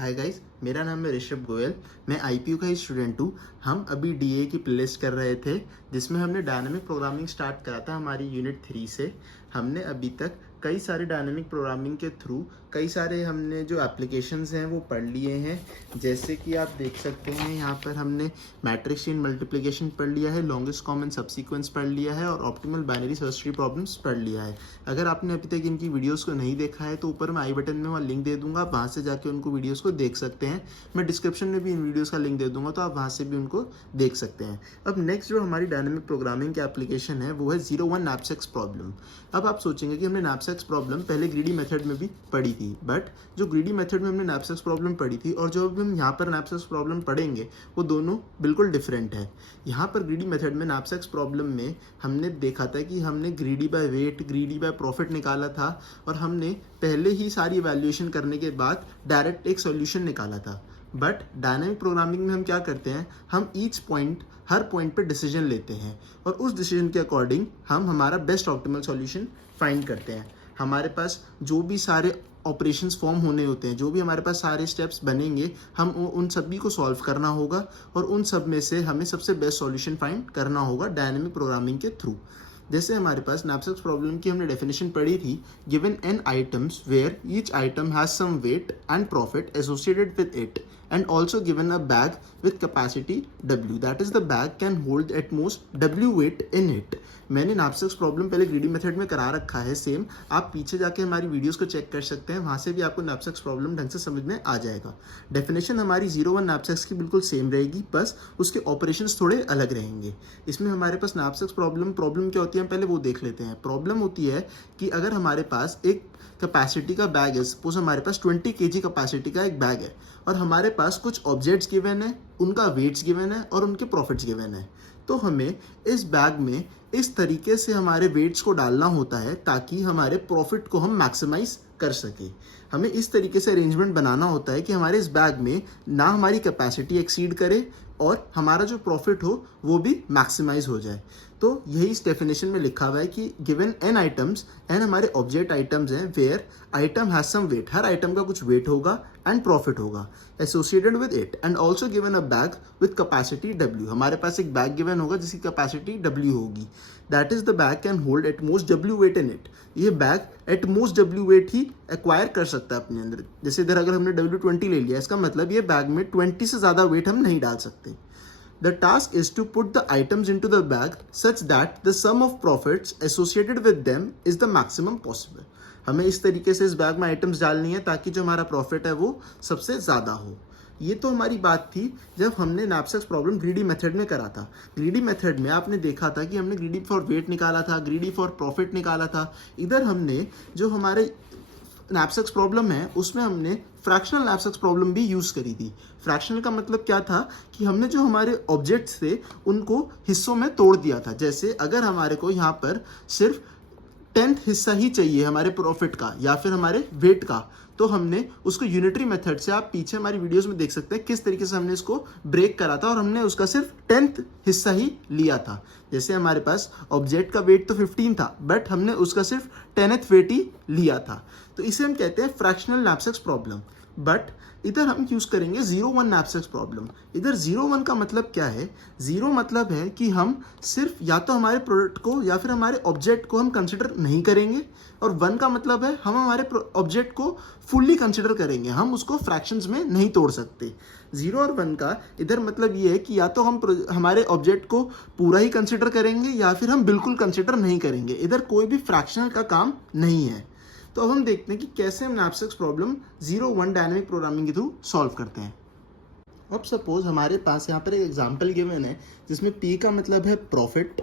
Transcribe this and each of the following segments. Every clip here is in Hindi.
हाय गाइस, मेरा नाम है ऋषभ गोयल। मैं आईपीयू का ही स्टूडेंट हूँ। हम अभी डीए की प्लेलिस्ट कर रहे थे जिसमें हमने डायनामिक प्रोग्रामिंग स्टार्ट करा था हमारी यूनिट 3 से। हमने अभी तक कई सारे डायनामिक प्रोग्रामिंग के थ्रू कई सारे हमने जो एप्लीकेशंस हैं वो पढ़ लिए हैं। जैसे कि आप देख सकते हैं यहाँ पर हमने मैट्रिक्स चेन मल्टीप्लिकेशन पढ़ लिया है, लॉन्गेस्ट कॉमन सबसीक्वेंस पढ़ लिया है और optimal binary search tree problems पढ़ लिया है। अगर आपने अभी तक इनकी वीडियोस को नहीं देखा है तो ऊपर मैं आई बटन में वहाँ लिंक दे दूंगा, आप वहाँ से जाके उनको वीडियोस को देख सकते हैं। मैं डिस्क्रिप्शन में भी इन वीडियोस का लिंक दे दूंगा तो आप वहाँ से भी उनको देख सकते हैं। अब नेक्स्ट जो हमारी डायनामिक प्रोग्रामिंग की एप्लीकेशन है वो है 01 नैपसैक्स प्रॉब्लम। अब आप सोचेंगे कि हमने नैपसैक्स प्रॉब्लम पहले ग्रीडी मेथड में भी पढ़ी थी, बट जो ग्रीडी मेथड में हमने नैपसैक्स प्रॉब्लम पढ़ी थी और जो अब हम यहाँ पर नैपसैक्स प्रॉब्लम पढ़ेंगे वो दोनों बिल्कुल डिफरेंट है। यहाँ पर ग्रीडी मेथड में नैपसैक्स प्रॉब्लम में हमने देखा था कि हमने greedy by weight, greedy by profit निकाला था और हमने पहले ही सारी इवैल्यूएशन करने के बाद डायरेक्ट एक सॉल्यूशन निकाला था। बट डायनामिक प्रोग्रामिंग में हम क्या करते हैं, हम हर पॉइंट पे डिसीजन लेते हैं और उस डिसीजन के अकॉर्डिंग हम हमारा बेस्ट ऑप्टिमल सॉल्यूशन फाइंड करते हैं। हमारे पास जो भी सारे ऑपरेशंस फॉर्म होने होते हैं, जो भी हमारे पास सारे स्टेप्स बनेंगे, हम उन सभी को सॉल्व करना होगा और उन सब में से हमें सबसे बेस्ट सॉल्यूशन फाइंड करना होगा डायनामिक प्रोग्रामिंग के थ्रू। जैसे हमारे पास नैपसैक्स प्रॉब्लम की हमने डेफिनेशन पढ़ी थी, given n items where each item has some weight and profit associated with it and also given a bag with capacity W, that is the bag can hold at most W weight in it। मैंने नैपसैक्स प्रॉब्लम पहले ग्रीडी मेथड में करा रखा है सेम, आप पीछे जाके हमारी वीडियोस को चेक कर सकते हैं, वहाँ से भी आपको नैपसैक्स प्रॉब्लम ढंग से समझ में आ जाएगा। डेफिनेशन हमारी 01 नैपसैक्स की बिल्कुल सेम रहेगी, बस उसके ऑपरेशंस थोड़े अलग रहेंगे। इसमें हमारे पास नैपसैक्स प्रॉब्लम क्या होती है हम पहले वो देख लेते हैं। प्रॉब्लम होती है कि अगर हमारे पास एक कैपेसिटी का बैग है, सपोज हमारे पास 20 kg कैपेसिटी का एक बैग है और हमारे पास कुछ ऑब्जेक्ट्स गिवन है, उनका वेट्स गिवन है और उनके प्रॉफिट्स गिवन है। तो हमें इस बैग में इस तरीके से हमारे वेट्स को डालना होता है ताकि हमारे प्रॉफिट को हम मैक्सिमाइज कर सके। हमें इस तरीके से अरेंजमेंट बनाना होता है कि हमारे इस बैग में ना हमारी कैपेसिटी एक्सीड करे और हमारा जो प्रॉफिट हो वो भी मैक्सिमाइज हो जाए। तो यही इस डेफिनेशन में लिखा हुआ है कि गिवन n आइटम्स, n हमारे ऑब्जेक्ट आइटम्स हैं, where item has some weight, हर आइटम का कुछ वेट होगा एंड प्रॉफिट होगा associated with it and also given a bag with capacity W। हमारे पास एक बैग गिवन होगा जिसकी कैपेसिटी W होगी। That is the bag can hold at most W weight in it. ये bag at most W weight ही एक्वायर कर सकता है अपने अंदर। जैसे इधर अगर हमने W20 ले लिया, इसका मतलब ये बैग में 20 से ज़्यादा वेट हम नहीं डाल सकते। The task is to put the items into the bag such that the sum of profits associated with them is the maximum possible। हमें इस तरीके से इस बैग में आइटम्स डालनी है ताकि जो हमारा प्रॉफिट है वो सबसे ज़्यादा हो। ये तो हमारी बात थी जब हमने नैपसैक्स प्रॉब्लम ग्रीडी मेथड में करा था। ग्रीडी मेथड में आपने देखा था कि हमने ग्रीडी फॉर वेट निकाला था, ग्रीडी फॉर प्रॉफिट निकाला था। इधर हमने जो हमारे नैपसैक्स प्रॉब्लम है उसमें हमने फ्रैक्शनल नैपसैक्स प्रॉब्लम भी यूज़ करी थी। फ्रैक्शनल का मतलब क्या था कि हमने जो हमारे ऑब्जेक्ट्स थे उनको हिस्सों में तोड़ दिया था। जैसे अगर हमारे को यहाँ पर सिर्फ 10th हिस्सा ही चाहिए हमारे प्रॉफिट का या फिर हमारे वेट का, तो हमने उसको यूनिटरी मेथड से, आप पीछे हमारी वीडियोस में देख सकते हैं किस तरीके से हमने इसको ब्रेक करा था और हमने उसका सिर्फ 10th हिस्सा ही लिया था। जैसे हमारे पास ऑब्जेक्ट का वेट तो 15 था बट हमने उसका सिर्फ 10th वेट ही लिया था। तो इसे हम कहते हैं फ्रैक्शनल नैपसैक्स प्रॉब्लम। बट इधर हम यूज करेंगे 01 नैपसैक्स प्रॉब्लम। इधर 01 का मतलब क्या है? 0 मतलब है कि हम सिर्फ या तो हमारे प्रोडक्ट को या फिर हमारे ऑब्जेक्ट को हम कंसिडर नहीं करेंगे, और 1 का मतलब है हम हमारे ऑब्जेक्ट को फुल्ली कंसिडर करेंगे, हम उसको फ्रैक्शंस में नहीं तोड़ सकते। 0 और 1 का इधर मतलब ये है कि या तो हम हमारे ऑब्जेक्ट को पूरा ही कंसिडर करेंगे या फिर हम बिल्कुल कंसिडर नहीं करेंगे। इधर कोई भी फ्रैक्शनल का काम नहीं है। तो अब हम देखते हैं कि कैसे हम नैपसैक्स प्रॉब्लम 01 डायनामिक प्रोग्रामिंग के थ्रू सॉल्व करते हैं। अब सपोज हमारे पास यहाँ पर एक एग्जांपल गिवन है जिसमें P का मतलब है प्रॉफिट,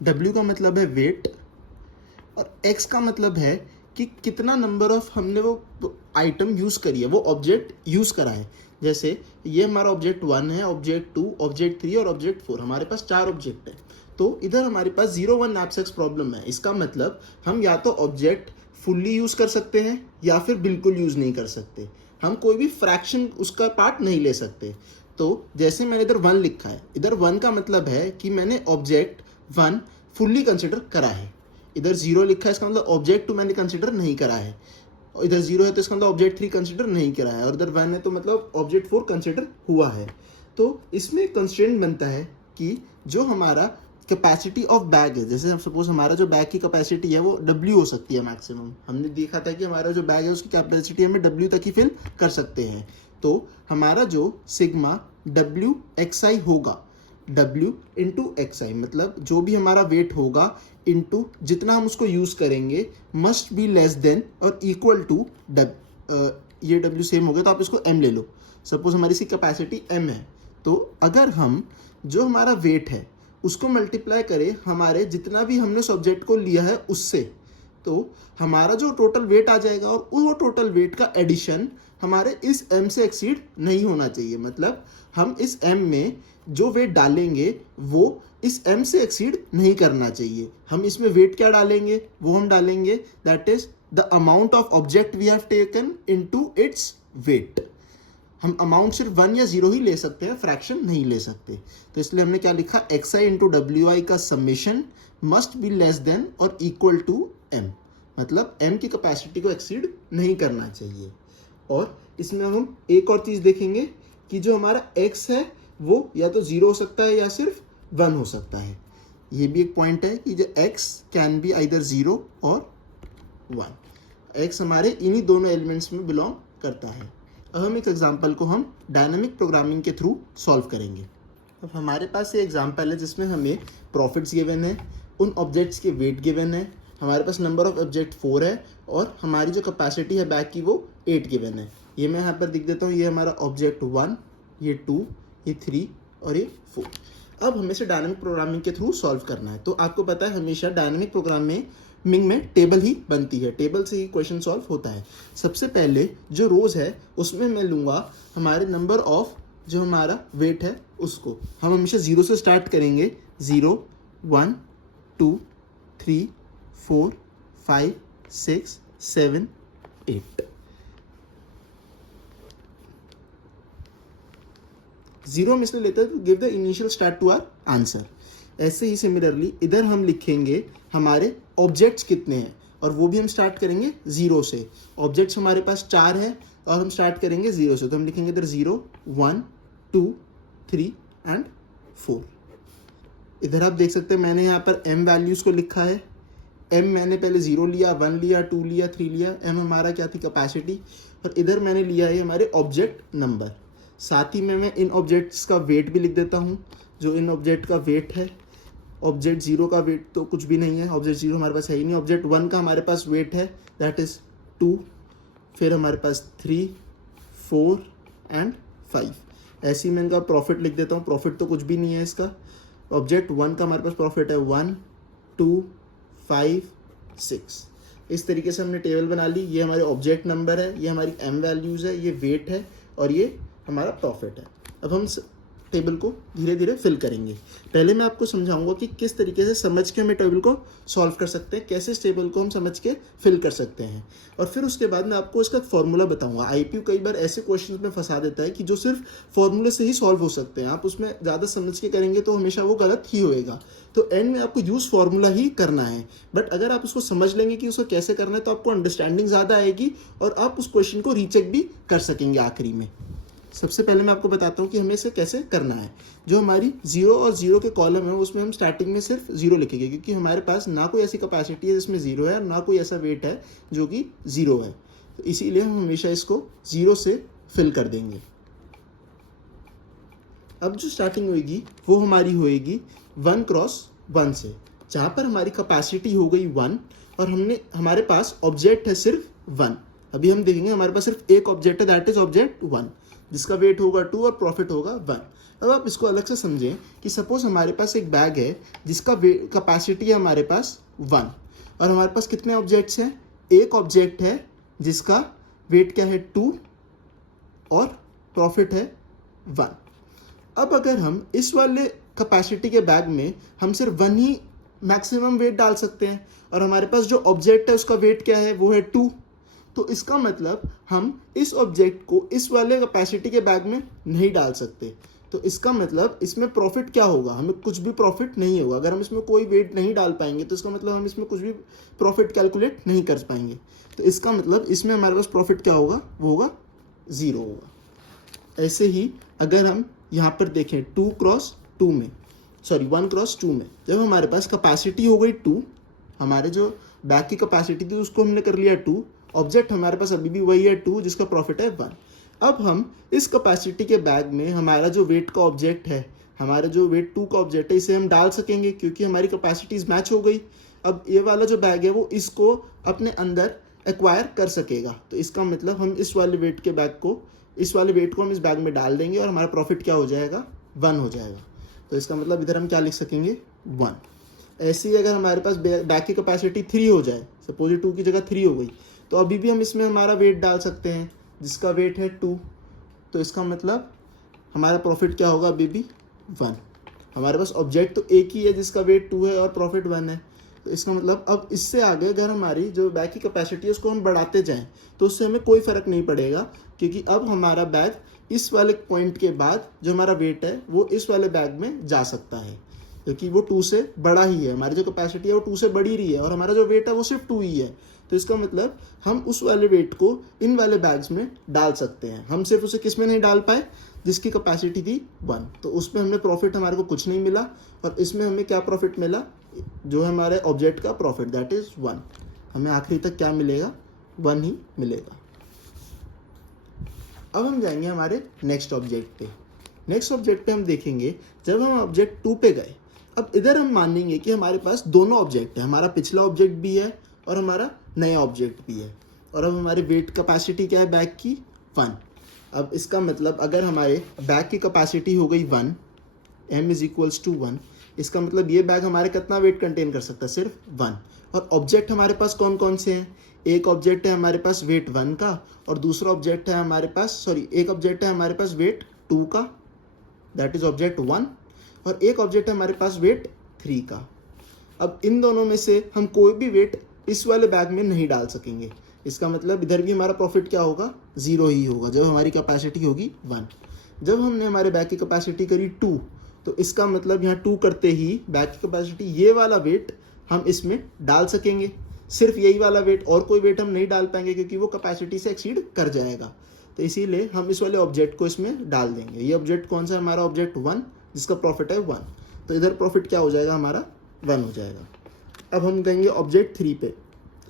W का मतलब है वेट और X का मतलब है कि कितना नंबर ऑफ हमने वो आइटम यूज़ करी है, वो ऑब्जेक्ट यूज़ करा है। जैसे ये हमारा ऑब्जेक्ट 1 है, ऑब्जेक्ट 2, ऑब्जेक्ट 3 और ऑब्जेक्ट 4, हमारे पास 4 ऑब्जेक्ट है। तो इधर हमारे पास 01 नैपसैक्स प्रॉब्लम है। इसका मतलब हम या तो ऑब्जेक्ट फुल्ली यूज़ कर सकते हैं या फिर बिल्कुल यूज़ नहीं कर सकते। हम कोई भी फ्रैक्शन उसका पार्ट नहीं ले सकते। तो जैसे मैंने इधर 1 लिखा है, इधर 1 का मतलब है कि मैंने ऑब्जेक्ट 1 फुल्ली कंसिडर करा है। इधर 0 लिखा है, इसका मतलब ऑब्जेक्ट 2 मैंने कंसिडर नहीं करा है। और इधर 0 है तो इसका मतलब ऑब्जेक्ट 3 कंसिडर नहीं करा है, और इधर 1 है तो मतलब ऑब्जेक्ट 4 कंसिडर हुआ है। तो इसमें कंस्ट्रेंट बनता है कि जो हमारा कैपेसिटी ऑफ बैग है, जैसे सपोज हमारा जो बैग की कैपेसिटी है वो W हो सकती है मैक्सिमम। हमने देखा था कि हमारा जो बैग है उसकी कैपेसिटी हमें W तक ही फिल कर सकते हैं। तो हमारा जो सिग्मा WXI होगा, W इंटू XI, मतलब जो भी हमारा वेट होगा इंटू जितना हम उसको यूज़ करेंगे मस्ट बी लेस देन और इक्वल टू ये W सेम हो गया तो आप इसको M ले लो। सपोज हमारी इसकी कैपेसिटी M है, तो अगर हम जो हमारा वेट है उसको मल्टीप्लाई करें हमारे जितना भी हमने उस ऑब्जेक्ट को लिया है उससे, तो हमारा जो टोटल वेट आ जाएगा, और वो टोटल वेट का एडिशन हमारे इस M से एक्सीड नहीं होना चाहिए। मतलब हम इस M में जो वेट डालेंगे वो इस M से एक्सीड नहीं करना चाहिए। हम इसमें वेट क्या डालेंगे, वो हम डालेंगे that is the amount of object we have taken into its weight. हम अमाउंट सिर्फ 1 या 0 ही ले सकते हैं, फ्रैक्शन नहीं ले सकते। तो इसलिए हमने क्या लिखा, XI इंटू WI का summation must be less than और इक्वल टू M, मतलब M की कैपेसिटी को एक्सीड नहीं करना चाहिए। और इसमें हम एक और चीज़ देखेंगे कि जो हमारा X है वो या तो 0 हो सकता है या सिर्फ 1 हो सकता है। ये भी एक पॉइंट है कि जो X कैन बी आइदर 0 और 1। X हमारे इन्हीं दोनों एलिमेंट्स में बिलोंग करता है। अब हम एक एग्जांपल को हम डायनामिक प्रोग्रामिंग के थ्रू सॉल्व करेंगे। अब हमारे पास ये एग्जांपल है जिसमें हमें प्रॉफिट्स गिवन है, उन ऑब्जेक्ट्स के वेट गिवन है, हमारे पास नंबर ऑफ ऑब्जेक्ट 4 है, और हमारी जो कैपेसिटी है बैग की वो 8 गिवन है। ये मैं यहाँ पर लिख देता हूँ, ये हमारा ऑब्जेक्ट 1, ये 2, ये 3 और ये 4। अब हमें से डायनामिक प्रोग्रामिंग के थ्रू सॉल्व करना है। तो आपको पता है हमेशा डायनामिक प्रोग्रामिंग में टेबल ही बनती है, टेबल से ही क्वेश्चन सॉल्व होता है। सबसे पहले जो रोज़ है उसमें मैं लूँगा हमारे नंबर ऑफ जो हमारा वेट है उसको। हम हमेशा 0 से स्टार्ट करेंगे, 0, 1, 2, 3, 4, 5, 6, 7, 8। 0 हम इसलिए लेते हैं to give the initial start to our answer. ऐसे ही सिमिलरली इधर हम लिखेंगे हमारे ऑब्जेक्ट्स कितने हैं, और वो भी हम स्टार्ट करेंगे 0 से। ऑब्जेक्ट्स हमारे पास 4 है और हम स्टार्ट करेंगे 0 से, तो हम लिखेंगे इधर 0, 1, 2, 3 एंड 4। इधर आप देख सकते हैं मैंने यहाँ पर M वैल्यूज़ को लिखा है। M मैंने पहले 0 लिया, 1 लिया, 2 लिया, 3 लिया। M हमारा क्या थी, कैपेसिटी। और इधर मैंने लिया है हमारे ऑब्जेक्ट नंबर। साथ ही में मैं इन ऑब्जेक्ट्स का वेट भी लिख देता हूँ, जो इन ऑब्जेक्ट का वेट है। ऑब्जेक्ट 0 का वेट तो कुछ भी नहीं है, ऑब्जेक्ट 0 हमारे पास है ही नहीं। ऑब्जेक्ट 1 का हमारे पास वेट है दैट इज़ 2, फिर हमारे पास 3, 4 एंड 5। ऐसे ही मैं इनका प्रॉफिट लिख देता हूँ, प्रॉफिट तो कुछ भी नहीं है इसका। ऑब्जेक्ट 1 का हमारे पास प्रॉफिट है 1, 2, 5, 6। इस तरीके से हमने टेबल बना ली। ये हमारे ऑब्जेक्ट नंबर है, ये हमारी M वैल्यूज़ है, ये वेट है और ये हमारा प्रॉफिट है। अब हम टेबल को धीरे धीरे फिल करेंगे। पहले मैं आपको समझाऊंगा कि किस तरीके से समझ के हम टेबल को सॉल्व कर सकते हैं, कैसे इस टेबल को हम समझ के फिल कर सकते हैं, और फिर उसके बाद मैं आपको इसका फॉर्मूला बताऊंगा। आईपीयू कई बार ऐसे क्वेश्चंस में फंसा देता है कि जो सिर्फ फॉर्मूले से ही सॉल्व हो सकते हैं, आप उसमें ज़्यादा समझ के करेंगे तो हमेशा वो गलत ही होएगा। तो एंड में आपको यूज़ फॉर्मूला ही करना है, बट अगर आप उसको समझ लेंगे कि उसको कैसे करना है तो आपको अंडरस्टैंडिंग ज़्यादा आएगी और आप उस क्वेश्चन को रीचेक भी कर सकेंगे आखिरी में। सबसे पहले मैं आपको बताता हूँ कि हमें इसे कैसे करना है। जो हमारी 0 और 0 के कॉलम है उसमें हम स्टार्टिंग में सिर्फ 0 लिखेंगे, क्योंकि हमारे पास ना कोई ऐसी कैपेसिटी है जिसमें 0 है और ना कोई ऐसा वेट है जो कि 0 है। तो इसीलिए हम हमेशा इसको 0 से फिल कर देंगे। अब जो स्टार्टिंग होगी वो हमारी होएगी 1 क्रॉस 1 से, जहाँ पर हमारी कैपेसिटी हो गई 1 और हमारे पास ऑब्जेक्ट है सिर्फ 1। अभी हम देखेंगे हमारे पास सिर्फ एक ऑब्जेक्ट है दैट इज ऑब्जेक्ट 1, जिसका वेट होगा 2 और प्रॉफिट होगा 1। अब आप इसको अलग से समझें कि सपोज हमारे पास एक बैग है जिसका कैपेसिटी है हमारे पास 1 और हमारे पास कितने ऑब्जेक्ट्स हैं, एक ऑब्जेक्ट है जिसका वेट क्या है 2 और प्रॉफिट है 1। अब अगर हम इस वाले कैपेसिटी के बैग में हम सिर्फ 1 ही मैक्सिमम वेट डाल सकते हैं और हमारे पास जो ऑब्जेक्ट है उसका वेट क्या है, वो है 2, तो इसका मतलब हम इस ऑब्जेक्ट को इस वाले कैपेसिटी के बैग में नहीं डाल सकते। तो इसका मतलब इसमें प्रॉफिट क्या होगा, हमें कुछ भी प्रॉफिट नहीं होगा। अगर हम इसमें कोई वेट नहीं डाल पाएंगे तो इसका मतलब हम इसमें कुछ भी प्रॉफिट कैलकुलेट नहीं कर पाएंगे। तो इसका मतलब इसमें हमारे पास प्रॉफिट क्या होगा, वो होगा 0 होगा। ऐसे ही अगर हम यहाँ पर देखें 1 क्रॉस 2 में, जब हमारे पास कैपेसिटी हो गई 2, हमारे जो बैग की कैपेसिटी थी उसको हमने कर लिया 2, ऑब्जेक्ट हमारे पास अभी भी वही है 2 जिसका प्रॉफिट है 1। अब हम इस कैपेसिटी के बैग में हमारा जो वेट का ऑब्जेक्ट है, हमारा जो वेट 2 का ऑब्जेक्ट है, इसे हम डाल सकेंगे क्योंकि हमारी कैपेसिटीज मैच हो गई। अब ये वाला जो बैग है वो इसको अपने अंदर एक्वायर कर सकेगा, तो इसका मतलब हम इस वाले वेट के बैग को, इस वाले वेट को हम इस बैग में डाल देंगे और हमारा प्रॉफिट क्या हो जाएगा, 1 हो जाएगा। तो इसका मतलब इधर हम क्या लिख सकेंगे, 1। ऐसे ही अगर हमारे पास बैग की कैपेसिटी 3 हो जाए, सपोज 2 की जगह 3 हो गई, तो अभी भी हम इसमें हमारा वेट डाल सकते हैं जिसका वेट है 2। तो इसका मतलब हमारा प्रॉफिट क्या होगा, अभी भी 1। हमारे पास ऑब्जेक्ट तो एक ही है जिसका वेट 2 है और प्रॉफिट 1 है। तो इसका मतलब अब इससे आगे अगर हमारी जो बैग की कैपेसिटी है उसको हम बढ़ाते जाएं तो उससे हमें कोई फ़र्क नहीं पड़ेगा, क्योंकि अब हमारा बैग इस वाले पॉइंट के बाद जो हमारा वेट है वो इस वाले बैग में जा सकता है, क्योंकि वो 2 से बड़ा ही है। हमारी जो कैपेसिटी है वो 2 से बढ़ी रही है और हमारा जो वेट है वो सिर्फ 2 ही है। तो इसका मतलब हम उस वाले वेट को इन वाले बैग्स में डाल सकते हैं। हम सिर्फ उसे किस में नहीं डाल पाए, जिसकी कैपेसिटी थी 1, तो उसमें हमें प्रॉफिट हमारे को कुछ नहीं मिला, और इसमें हमें क्या प्रॉफिट मिला, जो है हमारे ऑब्जेक्ट का प्रॉफिट, दैट इज़ 1। हमें आखिरी तक क्या मिलेगा, 1 ही मिलेगा। अब हम जाएंगे हमारे नेक्स्ट ऑब्जेक्ट पे। नेक्स्ट ऑब्जेक्ट पे हम देखेंगे जब हम ऑब्जेक्ट 2 पे गए, अब इधर हम मानेंगे कि हमारे पास दोनों ऑब्जेक्ट है, हमारा पिछला ऑब्जेक्ट भी है और हमारा नया ऑब्जेक्ट भी है, और अब हमारी वेट कैपेसिटी क्या है बैग की, 1। अब इसका मतलब अगर हमारे बैग की कैपेसिटी हो गई 1, m इज इक्वल्स टू 1, इसका मतलब ये बैग हमारे कितना वेट कंटेन कर सकता है, सिर्फ 1। और ऑब्जेक्ट हमारे पास कौन कौन से हैं, एक ऑब्जेक्ट है हमारे पास वेट 1 का, और दूसरा ऑब्जेक्ट है हमारे पास, एक ऑब्जेक्ट है हमारे पास वेट 2 का, दैट इज ऑब्जेक्ट 1, और एक ऑब्जेक्ट है हमारे पास वेट 3 का। अब इन दोनों में से हम कोई भी वेट इस वाले बैग में नहीं डाल सकेंगे। इसका मतलब इधर भी हमारा प्रॉफिट क्या होगा, 0 ही होगा जब हमारी कैपेसिटी होगी 1। जब हमने हमारे बैग की कैपेसिटी करी 2, तो इसका मतलब यहाँ 2 करते ही बैग की कैपेसिटी, ये वाला वेट हम इसमें डाल सकेंगे, सिर्फ यही वाला वेट, और कोई वेट हम नहीं डाल पाएंगे क्योंकि वो कैपेसिटी से एक्सीड कर जाएगा। तो इसीलिए हम इस वाले ऑब्जेक्ट को इसमें डाल देंगे। ये ऑब्जेक्ट कौन सा है, हमारा ऑब्जेक्ट 1 जिसका प्रॉफिट है 1, तो इधर प्रॉफिट क्या हो जाएगा, हमारा 1 हो जाएगा। अब हम कहेंगे ऑब्जेक्ट 3 पे,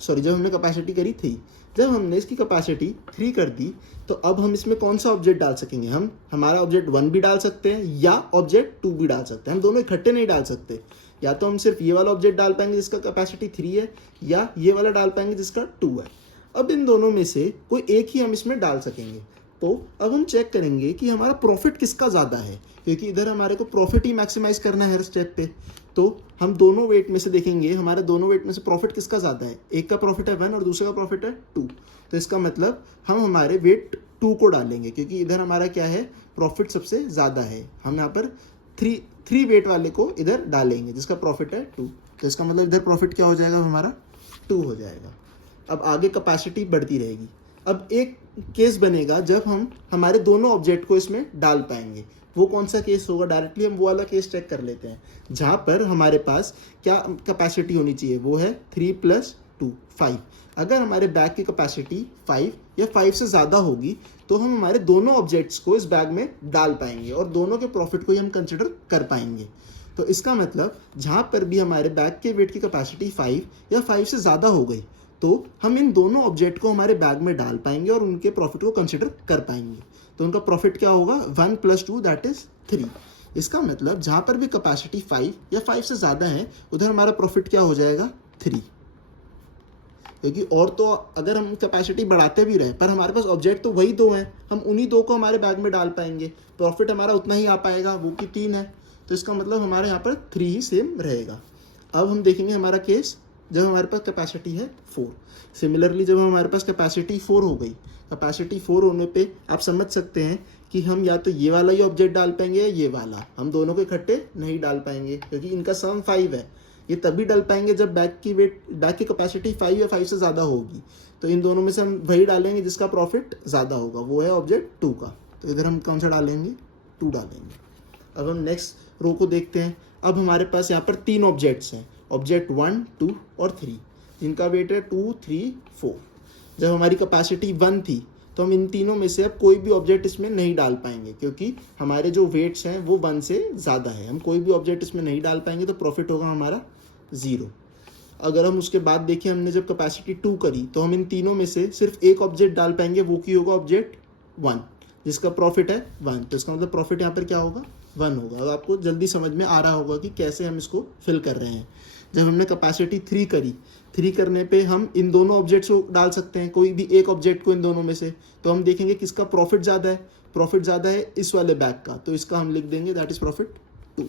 जब हमने कैपेसिटी करी 3, जब हमने इसकी कैपेसिटी 3 कर दी, तो अब हम इसमें कौन सा ऑब्जेक्ट डाल सकेंगे, हम हमारा ऑब्जेक्ट 1 भी डाल सकते हैं या ऑब्जेक्ट 2 भी डाल सकते हैं। हम दोनों इकट्ठे नहीं डाल सकते, या तो हम सिर्फ ये वाला ऑब्जेक्ट डाल पाएंगे जिसका कैपेसिटी 3 है, या ये वाला डाल पाएंगे जिसका 2 है। अब इन दोनों में से कोई एक ही हम इसमें डाल सकेंगे। तो अब हम चेक करेंगे कि हमारा प्रॉफिट किसका ज़्यादा है, क्योंकि इधर हमारे को प्रॉफिट ही मैक्सिमाइज करना है हर स्टेप पे। तो हम दोनों वेट में से देखेंगे हमारे दोनों वेट में से प्रॉफिट किसका ज़्यादा है, एक का प्रॉफिट है 1 और दूसरे का प्रॉफिट है 2। तो इसका मतलब हम हमारे वेट 2 को डालेंगे, क्योंकि इधर हमारा क्या है, प्रॉफिट सबसे ज़्यादा है। हम यहाँ पर 3 वेट वाले को इधर डालेंगे जिसका प्रॉफिट है 2। तो इसका मतलब इधर प्रॉफिट क्या हो जाएगा, हमारा 2 हो जाएगा। अब आगे कैपेसिटी बढ़ती रहेगी। अब एक केस बनेगा जब हम हमारे दोनों ऑब्जेक्ट को इसमें डाल पाएंगे। वो कौन सा केस होगा, डायरेक्टली हम वो वाला केस चेक कर लेते हैं जहाँ पर हमारे पास क्या कैपेसिटी होनी चाहिए, वो है 3 + 2 5। अगर हमारे बैग की कैपेसिटी 5 या 5 से ज़्यादा होगी तो हम हमारे दोनों ऑब्जेक्ट्स को इस बैग में डाल पाएंगे और दोनों के प्रॉफिट को ही हम कंसिडर कर पाएंगे। तो इसका मतलब जहाँ पर भी हमारे बैग के वेट की कैपेसिटी 5 या 5 से ज़्यादा हो गई तो हम इन दोनों ऑब्जेक्ट को हमारे बैग में डाल पाएंगे और उनके प्रॉफिट को कंसिडर कर पाएंगे। तो उनका प्रॉफिट क्या होगा, 1 + 2 दैट इज 3। इसका मतलब जहाँ पर भी कैपेसिटी 5 या 5 से ज़्यादा है उधर हमारा प्रॉफिट क्या हो जाएगा, 3। क्योंकि और तो अगर हम कैपेसिटी बढ़ाते भी रहे पर हमारे पास ऑब्जेक्ट तो वही 2 हैं, हम उन्हीं 2 को हमारे बैग में डाल पाएंगे, प्रॉफिट हमारा उतना ही आ पाएगा, वो कि 3 है। तो इसका मतलब हमारे यहाँ पर 3 ही सेम रहेगा। अब हम देखेंगे हमारा केस जब हमारे पास कैपेसिटी है 4। सिमिलरली जब हमारे पास कैपेसिटी 4 हो गई, कैपेसिटी 4 होने पे आप समझ सकते हैं कि हम या तो ये वाला ही ऑब्जेक्ट डाल पाएंगे या ये वाला, हम दोनों को इकट्ठे नहीं डाल पाएंगे क्योंकि इनका सम 5 है। ये तभी डाल पाएंगे जब बैग की कैपेसिटी 5 या 5 से ज़्यादा होगी। तो इन दोनों में से हम वही डालेंगे जिसका प्रॉफिट ज़्यादा होगा, वो है ऑब्जेक्ट 2 का। तो इधर हम कौन सा डालेंगे, 2 डालेंगे। अब हम नेक्स्ट रो को देखते हैं। अब हमारे पास यहाँ पर 3 ऑब्जेक्ट्स हैं, ऑब्जेक्ट 1, 2 और 3, जिनका वेट है 2, 3, 4। जब हमारी कैपेसिटी 1 थी तो हम इन तीनों में से अब कोई भी ऑब्जेक्ट इसमें नहीं डाल पाएंगे, क्योंकि हमारे जो वेट्स हैं वो 1 से ज़्यादा है। हम कोई भी ऑब्जेक्ट इसमें नहीं डाल पाएंगे तो प्रॉफिट होगा हमारा 0। अगर हम उसके बाद देखिए, हमने जब कैपेसिटी 2 करी तो हम इन तीनों में से सिर्फ एक ऑब्जेक्ट डाल पाएंगे, वो की होगा ऑब्जेक्ट 1, जिसका प्रॉफिट है 1। तो इसका मतलब प्रॉफिट यहाँ पर क्या होगा, 1 होगा। अब आपको जल्दी समझ में आ रहा होगा कि कैसे हम इसको फिल कर रहे हैं। जब हमने कैपेसिटी 3 करी, 3 करने पे हम इन दोनों ऑब्जेक्ट्स को डाल सकते हैं, कोई भी एक ऑब्जेक्ट को इन दोनों में से। तो हम देखेंगे किसका प्रॉफिट ज़्यादा है, प्रॉफिट ज़्यादा है इस वाले बैग का, तो इसका हम लिख देंगे दैट इज़ प्रॉफिट 2।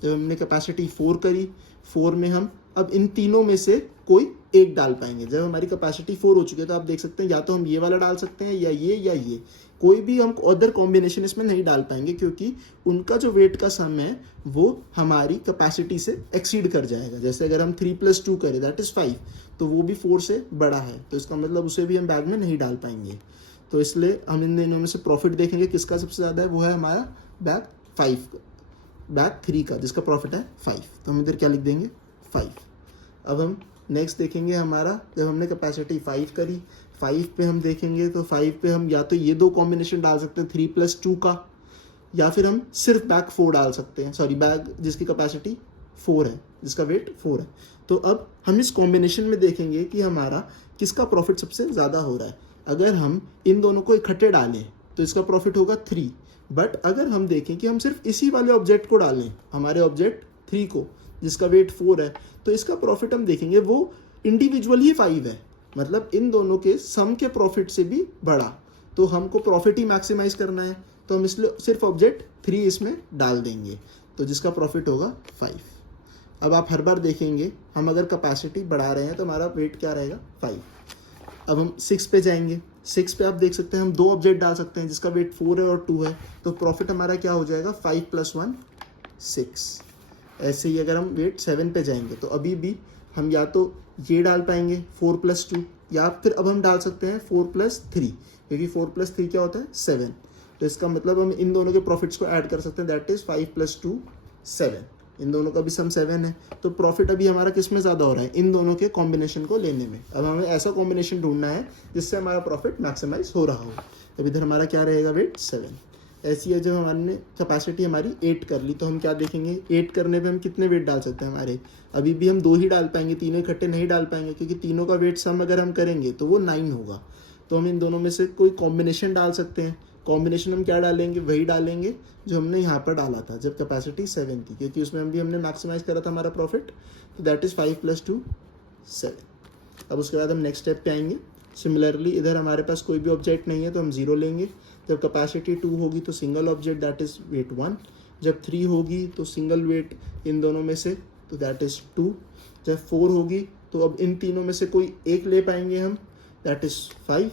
जब हमने कैपेसिटी 4 करी, 4 में हम अब इन तीनों में से कोई एक डाल पाएंगे। जब हमारी कैपेसिटी 4 हो चुकी है तो आप देख सकते हैं या तो हम ये वाला डाल सकते हैं या ये, कोई भी हम अदर कॉम्बिनेशन इसमें नहीं डाल पाएंगे, क्योंकि उनका जो वेट का सम है वो हमारी कैपेसिटी से एक्सीड कर जाएगा। जैसे अगर हम 3 + 2 करें दैट इज़ 5, तो वो भी 4 से बड़ा है, तो इसका मतलब उसे भी हम बैग में नहीं डाल पाएंगे। तो इसलिए हम इन दोनों में से प्रॉफिट देखेंगे किसका सबसे ज़्यादा है, वो है हमारा बैग 3 का, जिसका प्रॉफिट है 5। तो हम इधर क्या लिख देंगे, 5। अब हम नेक्स्ट देखेंगे हमारा, जब हमने कैपेसिटी 5 करी, 5 पे हम देखेंगे तो 5 पे हम या तो ये दो कॉम्बिनेशन डाल सकते हैं 3 + 2 का, या फिर हम सिर्फ बैग 4 डाल सकते हैं, सॉरी बैग जिसकी कैपेसिटी 4 है, जिसका वेट 4 है। तो अब हम इस कॉम्बिनेशन में देखेंगे कि हमारा किसका प्रॉफिट सबसे ज़्यादा हो रहा है। अगर हम इन दोनों को इकट्ठे डालें तो इसका प्रॉफिट होगा 3, बट अगर हम देखें कि हम सिर्फ इसी वाले ऑब्जेक्ट को डालें, हमारे ऑब्जेक्ट 3 को, जिसका वेट 4 है, तो इसका प्रॉफिट हम देखेंगे वो इंडिविजुअली 5 है, मतलब इन दोनों के सम के प्रॉफिट से भी बड़ा। तो हमको प्रॉफिट ही मैक्सिमाइज करना है, तो हम इसलिए सिर्फ ऑब्जेक्ट 3 इसमें डाल देंगे, तो जिसका प्रॉफिट होगा 5। अब आप हर बार देखेंगे हम अगर कैपेसिटी बढ़ा रहे हैं तो हमारा वेट क्या रहेगा, 5। अब हम 6 पे जाएंगे, 6 पे आप देख सकते हैं हम दो ऑब्जेक्ट डाल सकते हैं जिसका वेट 4 है और 2 है, तो प्रॉफिट हमारा क्या हो जाएगा, 5 + 1 6। ऐसे ही अगर हम वेट 7 पे जाएंगे तो अभी भी हम या तो ये डाल पाएंगे 4 + 2, या फिर अब हम डाल सकते हैं 4 + 3, क्योंकि 4 + 3 क्या होता है, 7। तो इसका मतलब हम इन दोनों के प्रॉफिट्स को ऐड कर सकते हैं, दैट इज़ 5 + 2 7। इन दोनों का भी सम 7 है, तो प्रॉफिट अभी हमारा किस में ज़्यादा हो रहा है, इन दोनों के कॉम्बिनेशन को लेने में। अब हमें ऐसा कॉम्बिनेशन ढूंढना है जिससे हमारा प्रॉफिट मैक्सिमाइज हो रहा हो। अब इधर हमारा क्या रहेगा, वेट 7। ऐसी है, जब हमने कैपेसिटी हमारी 8 कर ली तो हम क्या देखेंगे, 8 करने पे हम कितने वेट डाल सकते हैं, हमारे अभी भी हम 2 ही डाल पाएंगे, तीनों इकट्ठे नहीं डाल पाएंगे, क्योंकि तीनों का वेट सम अगर हम करेंगे तो वो 9 होगा। तो हम इन दोनों में से कोई कॉम्बिनेशन डाल सकते हैं। कॉम्बिनेशन हम क्या डालेंगे, वही डालेंगे जो हमने यहाँ पर डाला था जब कैपेसिटी 7 थी, क्योंकि उसमें हमने मैक्सिमाइज करा था हमारा प्रॉफिट, तो दैट इज़ 5 + 2 7। अब उसके बाद हम नेक्स्ट स्टेप पे आएंगे। सिमिलरली इधर हमारे पास कोई भी ऑब्जेक्ट नहीं है तो हम 0 लेंगे। जब कैपेसिटी 2 होगी तो single object that is weight 1। जब 3 होगी तो सिंगल वेट इन दोनों में से, तो दैट इज़ 2। जब 4 होगी तो अब इन तीनों में से कोई एक ले पाएंगे हम, दैट इज़ 5।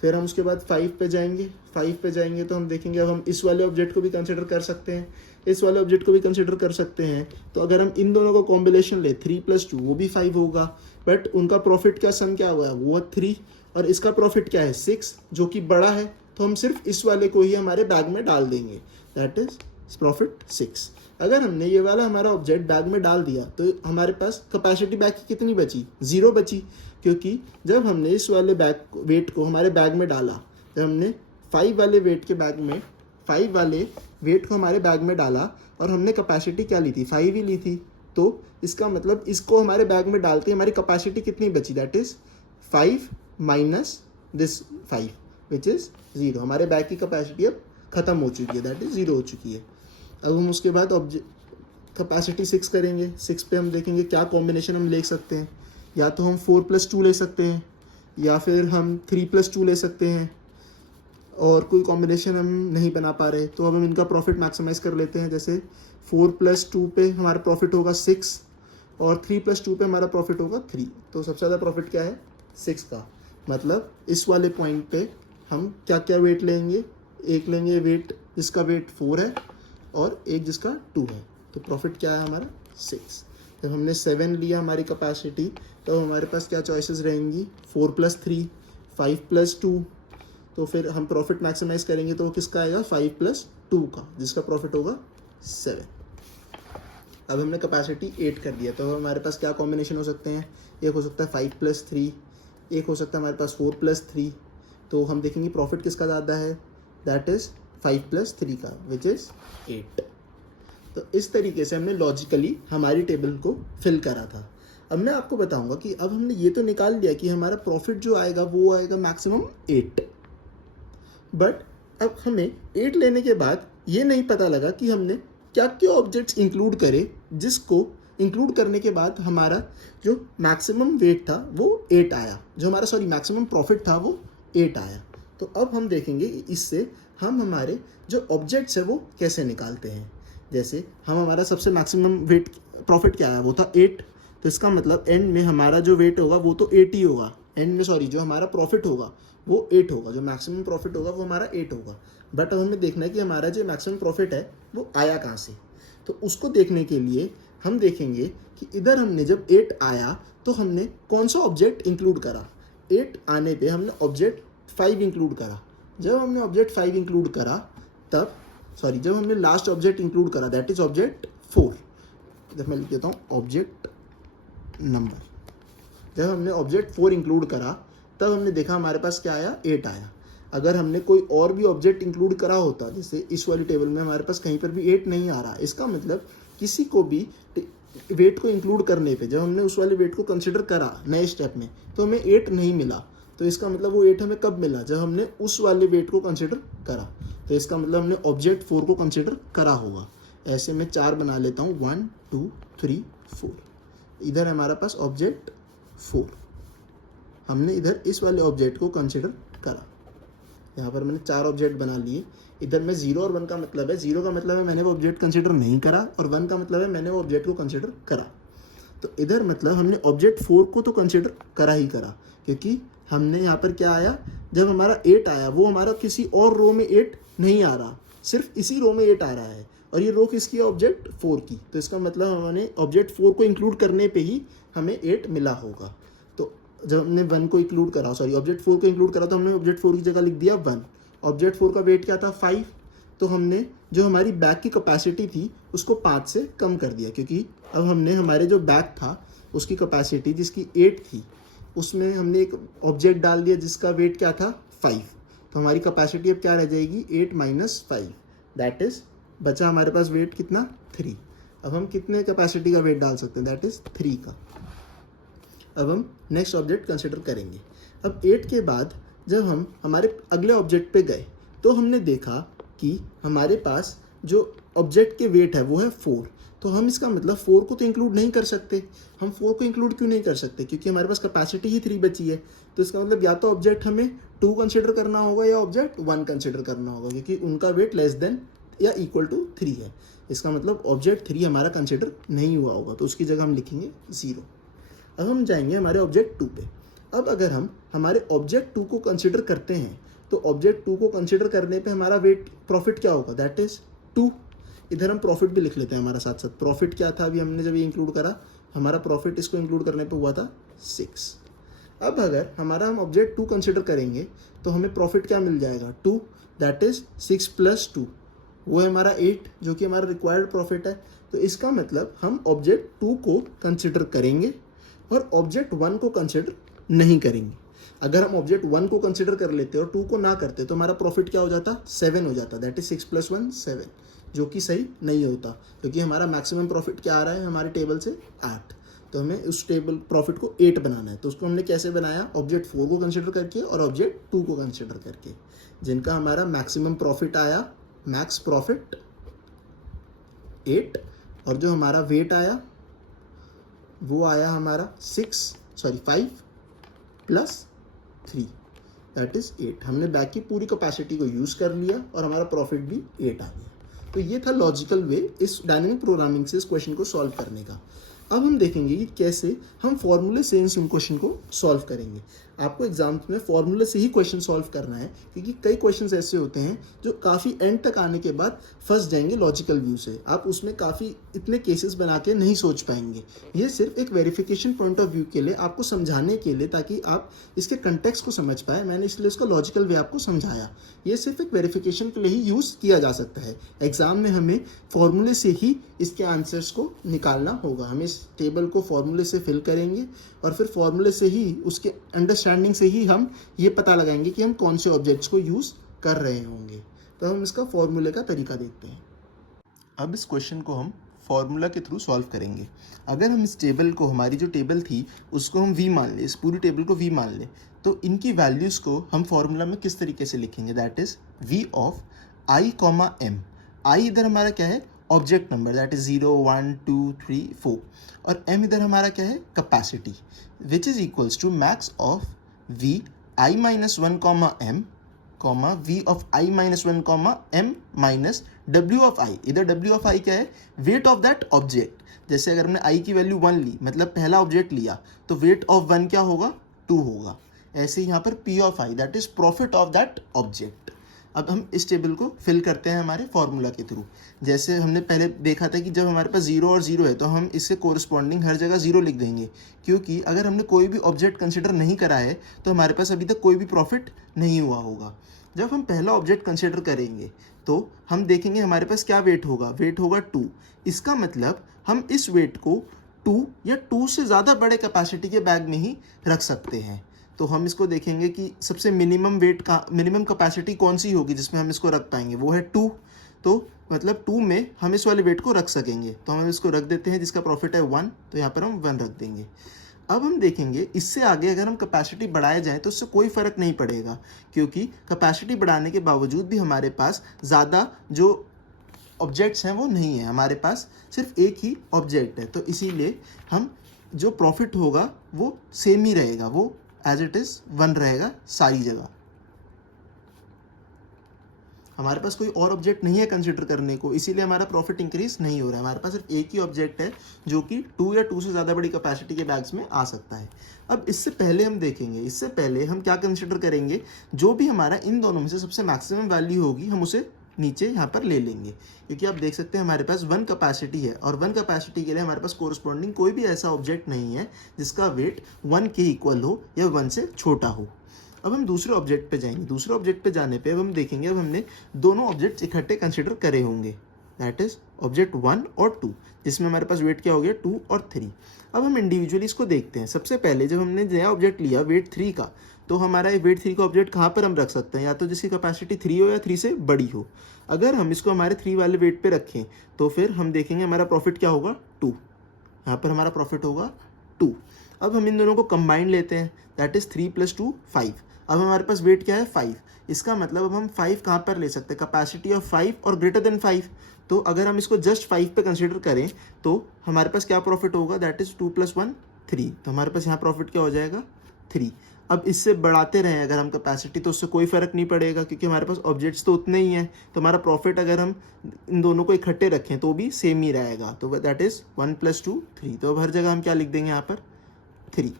फिर हम उसके बाद 5 पे जाएंगे। 5 पे जाएंगे तो हम देखेंगे अब हम इस वाले ऑब्जेक्ट को भी कंसिडर कर सकते हैं, इस वाले ऑब्जेक्ट को भी कंसिडर कर सकते हैं। तो अगर हम इन दोनों का कॉम्बिनेशन ले 3 + 2, वो भी 5 होगा, बट उनका प्रॉफिट का सम क्या हुआ है, वो 3, और इसका प्रॉफिट क्या है 6, जो कि बड़ा है। तो हम सिर्फ इस वाले को ही हमारे बैग में डाल देंगे, दैट इज प्रॉफिट 6। अगर हमने ये वाला हमारा ऑब्जेक्ट बैग में डाल दिया तो हमारे पास कैपेसिटी बैग की कितनी बची, 0 बची, क्योंकि जब हमने इस वाले बैग वेट को हमारे बैग में डाला, जब हमने 5 वाले वेट के बैग में 5 वाले वेट को हमारे बैग में डाला और हमने कैपेसिटी क्या ली थी, 5 ही ली थी, तो इसका मतलब इसको हमारे बैग में डालते ही हमारी कैपेसिटी कितनी बची, that is 5 minus this 5 which is 0। हमारे बैग की कैपेसिटी अब ख़त्म हो चुकी है, दैट इज़ 0 हो चुकी है। अब हम उसके बाद कैपेसिटी 6 करेंगे। 6 पे हम देखेंगे क्या कॉम्बिनेशन हम ले सकते हैं, या तो हम 4 + 2 ले सकते हैं, या फिर हम 3 + 2 ले सकते हैं, और कोई कॉम्बिनेशन हम नहीं बना पा रहे तो अब हम इनका प्रॉफिट मैक्सिमाइज कर लेते हैं। जैसे 4 + 2 पे हमारा प्रॉफिट होगा 6, और 3 + 2 पे हमारा प्रॉफिट होगा 3। तो सबसे ज़्यादा प्रॉफिट क्या है, 6 का। मतलब इस वाले पॉइंट पे हम क्या क्या वेट लेंगे, एक लेंगे वेट जिसका वेट 4 है और एक जिसका 2 है, तो प्रॉफिट क्या है हमारा 6। जब हमने 7 लिया हमारी कैपेसिटी, तो हमारे पास क्या चॉइसेस रहेंगी, 4 + 3, 5 + 2। तो फिर हम प्रॉफिट मैक्सिमाइज करेंगे तो वो किसका आएगा, 5 + 2 का, जिसका प्रॉफिट होगा 7। अब हमने कैपेसिटी 8 कर दिया, तो हमारे पास क्या कॉम्बिनेशन हो सकते हैं, एक हो सकता है 5 + 3, एक हो सकता है हमारे पास 4 + 3, तो हम देखेंगे प्रॉफिट किसका ज़्यादा है, दैट इज़ 5 + 3 का, विच इज़ 8। तो इस तरीके से हमने लॉजिकली हमारी टेबल को फिल करा था। अब मैं आपको बताऊंगा कि अब हमने ये तो निकाल लिया कि हमारा प्रॉफिट जो आएगा वो आएगा मैक्सिमम 8, बट अब हमें 8 लेने के बाद ये नहीं पता लगा कि हमने क्या क्या ऑब्जेक्ट्स इंक्लूड करे, जिसको इंक्लूड करने के बाद हमारा जो मैक्सिमम वेट था वो 8 आया, जो हमारा मैक्सिमम प्रॉफिट था वो 8 आया। तो अब हम देखेंगे इससे हम हमारे जो ऑब्जेक्ट्स है वो कैसे निकालते हैं। जैसे हमारा सबसे मैक्सिमम वेट प्रॉफिट क्या आया, वो था 8, तो इसका मतलब एंड में हमारा जो वेट होगा वो तो 8 ही होगा, एंड में जो हमारा प्रॉफिट होगा वो 8 होगा, जो मैक्सिमम प्रॉफिट होगा वो हमारा 8 होगा। बट अब हमें देखना है कि हमारा जो मैक्सिमम प्रॉफिट है वो आया कहाँ से। तो उसको देखने के लिए हम देखेंगे कि इधर हमने जब 8 आया तो हमने कौन सा ऑब्जेक्ट इंक्लूड करा। 8 आने पे हमने ऑब्जेक्ट 5 इंक्लूड करा। जब हमने ऑब्जेक्ट 5 इंक्लूड करा तब जब हमने लास्ट ऑब्जेक्ट इंक्लूड करा, दैट इज ऑब्जेक्ट 4। इधर मैं लिख देता हूँ ऑब्जेक्ट नंबर। जब हमने ऑब्जेक्ट 4 इंक्लूड करा तब हमने देखा हमारे पास क्या आया, 8 आया। अगर हमने कोई और भी ऑब्जेक्ट इंक्लूड करा होता, जैसे इस वाली टेबल में हमारे पास कहीं पर भी 8 नहीं आ रहा, इसका मतलब किसी को भी वेट को इंक्लूड करने पे जब हमने उस वाले वेट को कंसिडर करा नए स्टेप में तो हमें 8 नहीं मिला। तो इसका मतलब वो 8 हमें कब मिला, जब हमने उस वाले वेट को कंसिडर करा। तो इसका मतलब हमने ऑब्जेक्ट 4 को कंसिडर करा होगा। ऐसे मैं 4 बना लेता हूँ, 1 2 3 4। इधर हमारा पास ऑब्जेक्ट 4, हमने इधर इस वाले ऑब्जेक्ट को कंसिडर करा। यहाँ पर मैंने 4 ऑब्जेक्ट बना लिए। इधर में 0 और 1 का मतलब है, 0 का मतलब है मैंने वो ऑब्जेक्ट कंसिडर नहीं करा, और 1 का मतलब है मैंने वो ऑब्जेक्ट को कंसिडर करा। तो इधर मतलब हमने ऑब्जेक्ट 4 को तो कंसिडर करा ही करा, क्योंकि हमने यहाँ पर क्या आया, जब हमारा 8 आया वो हमारा किसी और रो में 8 नहीं आ रहा, सिर्फ इसी रो में 8 आ रहा है, और ये रो किसकी है, ऑब्जेक्ट 4 की। तो इसका मतलब हमने ऑब्जेक्ट 4 को इंक्लूड करने पे ही हमें 8 मिला होगा। तो जब हमने 1 को इंक्लूड करा, ऑब्जेक्ट 4 को इंक्लूड करा, तो हमने ऑब्जेक्ट 4 की जगह लिख दिया 1। ऑब्जेक्ट 4 का वेट क्या था, 5, तो हमने जो हमारी बैग की कैपेसिटी थी उसको 5 से कम कर दिया, क्योंकि अब हमने हमारे जो बैग था उसकी कैपेसिटी जिसकी 8 थी उसमें हमने एक ऑब्जेक्ट डाल दिया जिसका वेट क्या था, 5। तो हमारी कैपेसिटी अब क्या रह जाएगी, 8 - 5, दैट इज बचा हमारे पास वेट कितना, 3। अब हम कितने कैपेसिटी का वेट डाल सकते हैं, दैट इज 3 का। अब हम नेक्स्ट ऑब्जेक्ट कंसिडर करेंगे। अब 8 के बाद जब हम हमारे अगले ऑब्जेक्ट पे गए तो हमने देखा कि हमारे पास जो ऑब्जेक्ट के वेट है वो है 4। तो हम इसका मतलब 4 को तो इंक्लूड नहीं कर सकते। हम 4 को इंक्लूड क्यों नहीं कर सकते, क्योंकि हमारे पास कैपेसिटी ही 3 बची है। तो इसका मतलब या तो ऑब्जेक्ट हमें 2 कंसिडर करना होगा या ऑब्जेक्ट 1 कंसिडर करना होगा, क्योंकि उनका वेट लेस देन या इक्वल टू 3 है। इसका मतलब ऑब्जेक्ट 3 हमारा कंसिडर नहीं हुआ होगा, तो उसकी जगह हम लिखेंगे 0। अब हम जाएंगे हमारे ऑब्जेक्ट 2 पे। अब अगर हम हमारे ऑब्जेक्ट 2 को कंसिडर करते हैं तो ऑब्जेक्ट 2 को कंसिडर करने पे हमारा वेट प्रॉफिट क्या होगा, दैट इज 2। इधर हम प्रॉफिट भी लिख लेते हैं हमारा साथ साथ। प्रॉफिट क्या था, अभी हमने जब ये इंक्लूड करा, हमारा प्रॉफिट इसको इंक्लूड करने पे हुआ था 6। अब अगर हमारा हम ऑब्जेक्ट 2 कंसिडर करेंगे तो हमें प्रॉफिट क्या मिल जाएगा, 2, दैट इज 6 + 2, वो है हमारा 8, जो कि हमारा रिक्वायर्ड प्रॉफिट है। तो इसका मतलब हम ऑब्जेक्ट 2 को कंसिडर करेंगे और ऑब्जेक्ट 1 को कंसिडर नहीं करेंगे। अगर हम ऑब्जेक्ट 1 को कंसिडर कर लेते और 2 को ना करते तो हमारा प्रॉफिट क्या हो जाता, 7 हो जाता, दैट इज 6 + 1 7, जो कि सही नहीं होता, क्योंकि हमारा मैक्सिमम प्रॉफिट क्या आ रहा है हमारे टेबल से, 8। तो हमें उस टेबल प्रॉफिट को 8 बनाना है। तो उसको हमने कैसे बनाया, ऑब्जेक्ट 4 को कंसिडर करके और ऑब्जेक्ट 2 को कंसिडर करके, जिनका हमारा मैक्सिमम प्रॉफिट आया, मैक्स प्रॉफिट 8, और जो हमारा वेट आया वो आया हमारा 5 + 3, दैट इज 8। हमने बैग की पूरी कैपेसिटी को यूज़ कर लिया और हमारा प्रॉफिट भी 8 आ गया। तो ये था लॉजिकल वे इस डायनेमिक प्रोग्रामिंग से इस क्वेश्चन को सॉल्व करने का। अब हम देखेंगे कि कैसे हम फॉर्मूले से इन क्वेश्चन को सॉल्व करेंगे। आपको एग्जाम्स में फॉर्मूले से ही क्वेश्चन सॉल्व करना है, क्योंकि कई क्वेश्चंस ऐसे होते हैं जो काफ़ी एंड तक आने के बाद फंस जाएंगे लॉजिकल व्यू से। आप उसमें काफ़ी इतने केसेस बना के नहीं सोच पाएंगे। ये सिर्फ एक वेरिफिकेशन पॉइंट ऑफ व्यू के लिए, आपको समझाने के लिए, ताकि आप इसके कंटेक्स्ट को समझ पाए। मैंने इसलिए उसका लॉजिकल वे आपको समझाया। ये सिर्फ एक वेरिफिकेशन के लिए ही यूज़ किया जा सकता है। एग्जाम में हमें फॉर्मूले से ही इसके आंसर्स को निकालना होगा। हम इस टेबल को फॉर्मूले से फिल करेंगे और फिर फॉर्मूले से ही उसके अंडरस्टैंड अंडरस्टैंडिंग से ही हम ये पता लगाएंगे कि हम कौन से ऑब्जेक्ट्स को यूज़ कर रहे होंगे। तो हम इसका फॉर्मूले का तरीका देखते हैं। अब इस क्वेश्चन को हम फॉर्मूला के थ्रू सॉल्व करेंगे। अगर हम इस टेबल को, हमारी जो टेबल थी उसको हम v मान लें, इस पूरी टेबल को v मान लें, तो इनकी वैल्यूज़ को हम फॉर्मूला में किस तरीके से लिखेंगे, that is v of i comma m। i इधर हमारा क्या है, ऑब्जेक्ट नंबर, दैट इज़ 0 1 2 3 4, और m इधर हमारा क्या है, capacity, which is equals to max of v i minus 1 comma m comma v of i minus 1 comma m minus w of i। इधर w ऑफ i क्या है, वेट ऑफ दैट ऑब्जेक्ट। जैसे अगर हमने i की वैल्यू 1 ली, मतलब पहला ऑब्जेक्ट लिया, तो वेट ऑफ 1 क्या होगा, 2 होगा। ऐसे ही यहाँ पर p of i, that is profit of that object. अब हम इस टेबल को फिल करते हैं हमारे फॉर्मूला के थ्रू। जैसे हमने पहले देखा था कि जब हमारे पास 0 और 0 है तो हम इससे कोरिस्पॉन्डिंग हर जगह 0 लिख देंगे, क्योंकि अगर हमने कोई भी ऑब्जेक्ट कंसिडर नहीं करा है तो हमारे पास अभी तक कोई भी प्रॉफिट नहीं हुआ होगा। जब हम पहला ऑब्जेक्ट कंसिडर करेंगे तो हम देखेंगे हमारे पास क्या वेट होगा, वेट होगा 2। इसका मतलब हम इस वेट को 2 या 2 से ज़्यादा बड़े कैपेसिटी के बैग में ही रख सकते हैं। तो हम इसको देखेंगे कि सबसे मिनिमम वेट का, मिनिमम कैपेसिटी कौन सी होगी जिसमें हम इसको रख पाएंगे, वो है 2। तो मतलब 2 में हम इस वाले वेट को रख सकेंगे, तो हम इसको रख देते हैं, जिसका प्रॉफिट है 1, तो यहाँ पर हम 1 रख देंगे। अब हम देखेंगे इससे आगे अगर हम कैपेसिटी बढ़ाए जाएँ तो उससे कोई फ़र्क नहीं पड़ेगा, क्योंकि कैपेसिटी बढ़ाने के बावजूद भी हमारे पास ज़्यादा जो ऑब्जेक्ट्स हैं वो नहीं है, हमारे पास सिर्फ एक ही ऑब्जेक्ट है। तो इसीलिए हम जो प्रॉफिट होगा वो सेम ही रहेगा, वो एज इट इज़ 1 रहेगा सारी जगह। हमारे पास कोई और ऑब्जेक्ट नहीं है कंसिडर करने को, इसीलिए हमारा प्रॉफिट इंक्रीज नहीं हो रहा है। हमारे पास सिर्फ एक ही ऑब्जेक्ट है जो कि 2 या 2 से ज़्यादा बड़ी कैपेसिटी के बैग्स में आ सकता है। अब इससे पहले हम देखेंगे, इससे पहले हम क्या कंसिडर करेंगे, जो भी हमारा इन दोनों में से सबसे मैक्सिमम वैल्यू होगी हम उसे नीचे यहाँ पर ले लेंगे, क्योंकि आप देख सकते हैं हमारे पास 1 कैपेसिटी है और 1 कैपेसिटी के लिए हमारे पास कोरिस्पॉन्डिंग कोई भी ऐसा ऑब्जेक्ट नहीं है जिसका वेट 1 के इक्वल हो या 1 से छोटा हो। अब हम दूसरे ऑब्जेक्ट पे जाएंगे। दूसरे ऑब्जेक्ट पे जाने पे अब हम देखेंगे, अब हमने दोनों ऑब्जेक्ट्स इकट्ठे कंसिडर करे होंगे, दैट इज ऑब्जेक्ट 1 और 2, जिसमें हमारे पास वेट क्या हो गया, 2 और 3। अब हम इंडिविजुअली इसको देखते हैं। सबसे पहले जब हमने नया ऑब्जेक्ट लिया वेट 3 का, तो हमारा वेट 3 का ऑब्जेक्ट कहाँ पर हम रख सकते हैं, या तो जिसकी कैपेसिटी 3 हो या 3 से बड़ी हो। अगर हम इसको हमारे 3 वाले वेट पे रखें तो फिर हम देखेंगे हमारा प्रॉफिट क्या होगा, 2। यहाँ पर हमारा प्रॉफिट होगा 2। अब हम इन दोनों को कंबाइन लेते हैं, दैट इज 3 + 2 5। अब हमारे पास वेट क्या है, 5। इसका मतलब अब हम 5 कहाँ पर ले सकते हैं, कैपेसिटी ऑफ 5 और ग्रेटर देन 5। तो अगर हम इसको जस्ट 5 पे कंसीडर करें तो हमारे पास क्या प्रॉफिट होगा, दैट इज 2 + 1 3। तो हमारे पास यहाँ प्रॉफिट क्या हो जाएगा, 3। अब इससे बढ़ाते रहें अगर हम कैपेसिटी तो उससे कोई फ़र्क नहीं पड़ेगा, क्योंकि हमारे पास ऑब्जेक्ट्स तो उतने ही हैं। तो हमारा प्रॉफिट अगर हम इन दोनों को इकट्ठे रखें तो भी सेम ही रहेगा। तो दैट इज़ 1 + 2 3। तो अब हर जगह हम क्या लिख देंगे, यहाँ पर 3।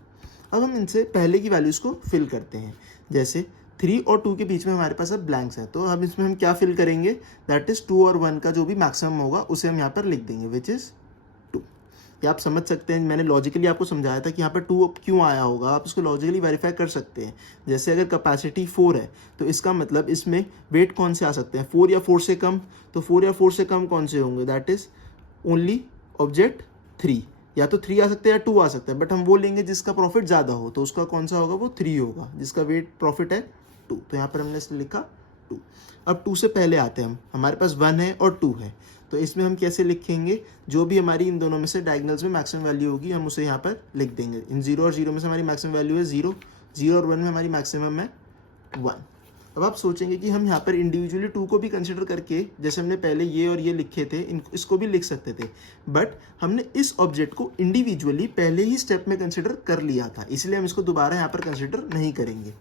अब हम इनसे पहले की वैल्यूज़ को फिल करते हैं। जैसे 3 और 2 के बीच में हमारे पास अब ब्लैंक्स है, तो अब इसमें हम क्या फिल करेंगे, दैट इज़ 2 और 1 का जो भी मैक्सिमम होगा उसे हम यहाँ पर लिख देंगे, विच इज़ 2। ये आप समझ सकते हैं, मैंने लॉजिकली आपको समझाया था कि यहाँ पर 2 क्यों आया होगा, आप इसको लॉजिकली वेरीफाई कर सकते हैं। जैसे अगर कैपेसिटी 4 है तो इसका मतलब इसमें वेट कौन से आ सकते हैं, 4 या 4 से कम। तो 4 या 4 से कम कौन से होंगे, दैट इज़ ओनली ऑब्जेक्ट 3। या तो 3 आ सकते हैं या 2 आ सकता है, बट हम वो लेंगे जिसका प्रॉफिट ज़्यादा हो, तो उसका कौन सा होगा, वो 3 होगा, जिसका वेट प्रॉफिट है 2। तो यहाँ पर हमने इसलिए लिखा 2। अब 2 से पहले आते हैं हम, हमारे पास 1 है और 2 है, तो इसमें हम कैसे लिखेंगे, जो भी हमारी इन दोनों में से डायगोनल्स में मैक्सिमम वैल्यू होगी हम उसे यहाँ पर लिख देंगे। इन 0 और 0 में से हमारी मैक्सिमम वैल्यू है 0, 0 और 1 में हमारी मैक्सिमम है 1। अब आप सोचेंगे कि हम यहाँ पर इंडिविजुअली 2 को भी कंसिडर करके, जैसे हमने पहले ये और ये लिखे थे, इसको भी लिख सकते थे, बट हमने इस ऑब्जेक्ट को इंडिविजुअली पहले ही स्टेप में कंसिडर कर लिया था, इसलिए हम इसको दोबारा यहाँ पर कंसिडर नहीं करेंगे।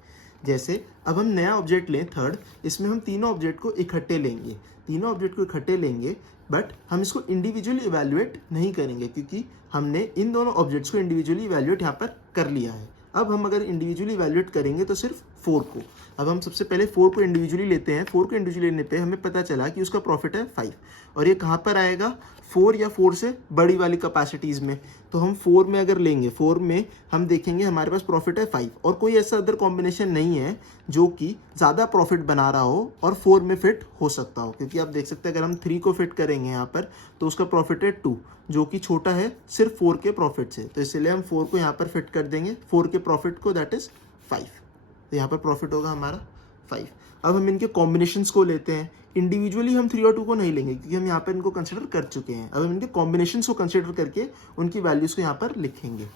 जैसे अब हम नया ऑब्जेक्ट लें 3rd, इसमें हम तीनों ऑब्जेक्ट को इकट्ठे लेंगे, बट हम इसको इंडिविजुअली इवैल्यूएट नहीं करेंगे, क्योंकि हमने इन दोनों ऑब्जेक्ट्स को इंडिविजुअली इवैल्यूएट यहाँ पर कर लिया है। अब हम अगर इंडिविजुअली इवैल्यूएट करेंगे तो सिर्फ 4 को। अब हम सबसे पहले 4 को इंडिविजुअली लेते हैं। 4 को इंडिविजुअली लेने पे हमें पता चला कि उसका प्रॉफिट है 5, और ये कहाँ पर आएगा, 4 या 4 से बड़ी वाली कैपेसिटीज़ में। तो हम 4 में अगर लेंगे, 4 में हम देखेंगे हमारे पास प्रॉफिट है 5, और कोई ऐसा अदर कॉम्बिनेशन नहीं है जो कि ज़्यादा प्रॉफिट बना रहा हो और 4 में फिट हो सकता हो, क्योंकि आप देख सकते हैं अगर हम 3 को फिट करेंगे यहाँ पर तो उसका प्रॉफिट है 2, जो कि छोटा है सिर्फ 4 के प्रॉफिट से। तो इसलिए हम 4 को यहाँ पर फिट कर देंगे, 4 के प्रॉफिट को, दैट इज़ 5। तो यहाँ पर प्रॉफिट होगा हमारा 5। अब हम इनके कॉम्बिनेशंस को लेते हैं। इंडिविजुअली हम 3 और 2 को नहीं लेंगे क्योंकि हम यहाँ पर इनको कंसिडर कर चुके हैं। अब हम इनके कॉम्बिनेशंस को कंसिडर करके उनकी वैल्यूज़ को यहाँ पर लिखेंगे।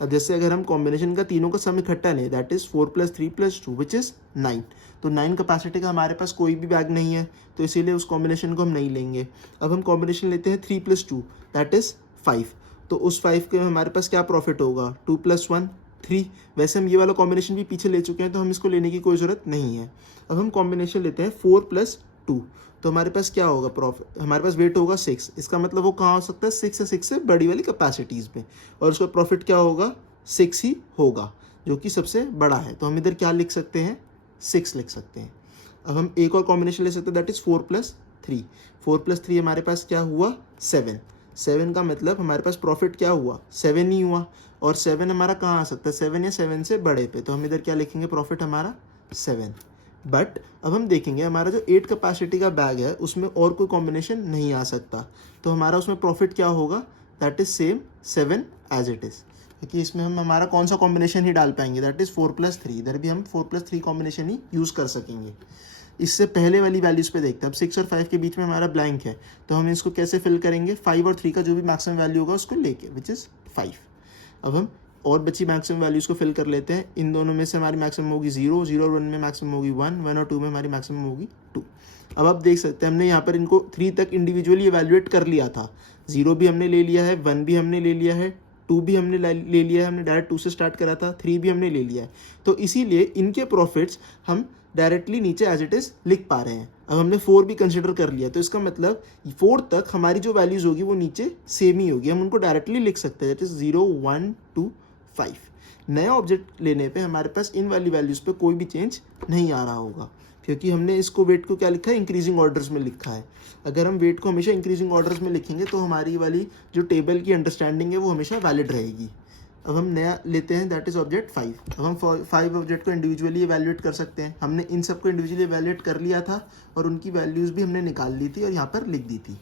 अब जैसे अगर हम कॉम्बिनेशन का तीनों का सम इकट्ठा लें, दैट इज़ 4 + 3 + 2 विच इज़ 9। तो 9 कैपेसिटी का हमारे पास कोई भी बैग नहीं है, तो इसीलिए उस कॉम्बिनेशन को हम नहीं लेंगे। अब हम कॉम्बिनेशन लेते हैं 3 + 2 दैट इज़ 5। तो उस 5 के हमारे पास क्या प्रॉफिट होगा, 2 + 1 3। वैसे हम ये वाला कॉम्बिनेशन भी पीछे ले चुके हैं, तो हम इसको लेने की कोई ज़रूरत नहीं है। अब हम कॉम्बिनेशन लेते हैं 4 + 2। तो हमारे पास क्या होगा प्रॉफिट, हमारे पास वेट होगा 6। इसका मतलब वो कहाँ हो सकता है, 6 से बड़ी वाली कैपेसिटीज़ में, और उसका प्रॉफिट क्या होगा, 6 ही होगा, जो कि सबसे बड़ा है। तो हम इधर क्या लिख सकते हैं, 6 लिख सकते हैं। अब हम एक और कॉम्बिनेशन ले सकते हैं, दैट इज़ 4 + 3। 4 + 3 हमारे पास क्या हुआ, 7। 7 का मतलब हमारे पास प्रॉफिट क्या हुआ, 7 ही हुआ। और 7 हमारा कहाँ आ सकता है, 7 या 7 से बड़े पे, तो हम इधर क्या लिखेंगे, प्रॉफिट हमारा 7। बट अब हम देखेंगे हमारा जो 8 कैपेसिटी का बैग है उसमें और कोई कॉम्बिनेशन नहीं आ सकता, तो हमारा उसमें प्रॉफिट क्या होगा, that is same 7 as it is, क्योंकि इसमें हम हमारा कौन सा कॉम्बिनेशन ही डाल पाएंगे, दैट इज़ 4 + 3। इधर भी हम 4 + 3 कॉम्बिनेशन ही यूज़ कर सकेंगे। इससे पहले वाली वैल्यूज़ पे देखते हैं। अब 6 और 5 के बीच में हमारा ब्लैंक है, तो हम इसको कैसे फिल करेंगे, 5 और 3 का जो भी मैक्सिमम वैल्यू होगा उसको लेके, विच इज़ 5। अब हम और बची मैक्सिमम वैल्यूज़ को फिल कर लेते हैं। इन दोनों में से हमारी मैक्सिमम होगी 0, 0 और 1 में मैक्सिमम होगी 1, 1 और 2 में हमारी मैक्सिमम होगी 2। अब आप देख सकते हैं हमने यहाँ पर इनको 3 तक इंडिविजुअली एवेल्युएट कर लिया था। 0 भी हमने ले लिया है, 1 भी हमने ले लिया है, 2 भी हमने ले लिया है, हमने डायरेक्ट 2 से स्टार्ट करा था, 3 भी हमने ले लिया है। तो इसीलिए इनके प्रॉफिट्स हम डायरेक्टली नीचे एज इट इज़ लिख पा रहे हैं। अब हमने 4 भी कंसिडर कर लिया, तो इसका मतलब 4 तक हमारी जो वैल्यूज़ होगी वो नीचे सेम ही होगी, हम उनको डायरेक्टली लिख सकते हैं, दैट इज़ 0, 1, 2, 5। नया ऑब्जेक्ट लेने पे हमारे पास इन वाली वैल्यूज़ पे कोई भी चेंज नहीं आ रहा होगा, क्योंकि हमने इसको वेट को क्या लिखा है, इंक्रीजिंग ऑर्डर्स में लिखा है। अगर हम वेट को हमेशा इंक्रीजिंग ऑर्डर्स में लिखेंगे तो हमारी वाली जो टेबल की अंडरस्टैंडिंग है वो हमेशा वैलिड रहेगी। अब हम नया लेते हैं, दैट इज़ ऑब्जेक्ट 5। अब हम 5 ऑब्जेक्ट को इंडिविजुअली एवेल्युएट कर सकते हैं। हमने इन सबको इंडिविजुअली एवेल्युएट कर लिया था और उनकी वैल्यूज़ भी हमने निकाल ली थी और यहाँ पर लिख दी थी।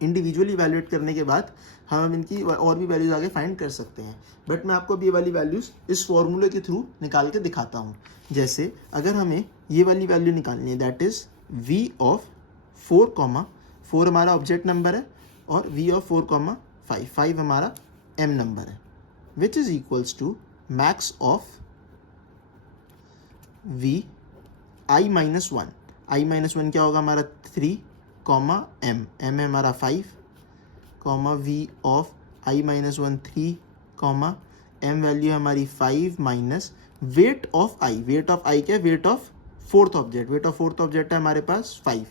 इंडिविजुअली इवैल्यूएट करने के बाद हम इनकी और भी वैल्यूज़ आगे फाइंड कर सकते हैं, बट मैं आपको अभी ये वाली वैल्यूज़ इस फॉर्मूले के थ्रू निकाल के दिखाता हूँ। जैसे अगर हमें ये वाली वैल्यू निकालनी है, दैट इज़ v ऑफ 4, 4 हमारा ऑब्जेक्ट नंबर है और v ऑफ 4, 5, 5 हमारा m नंबर है, which is equals to max of v i-1। i-1 क्या होगा हमारा 3, m है हमारा 5, v of i-1 3, m value है हमारी 5 minus weight of i। Weight of i क्या है, weight of fourth object. Weight of fourth object है हमारे पास 5,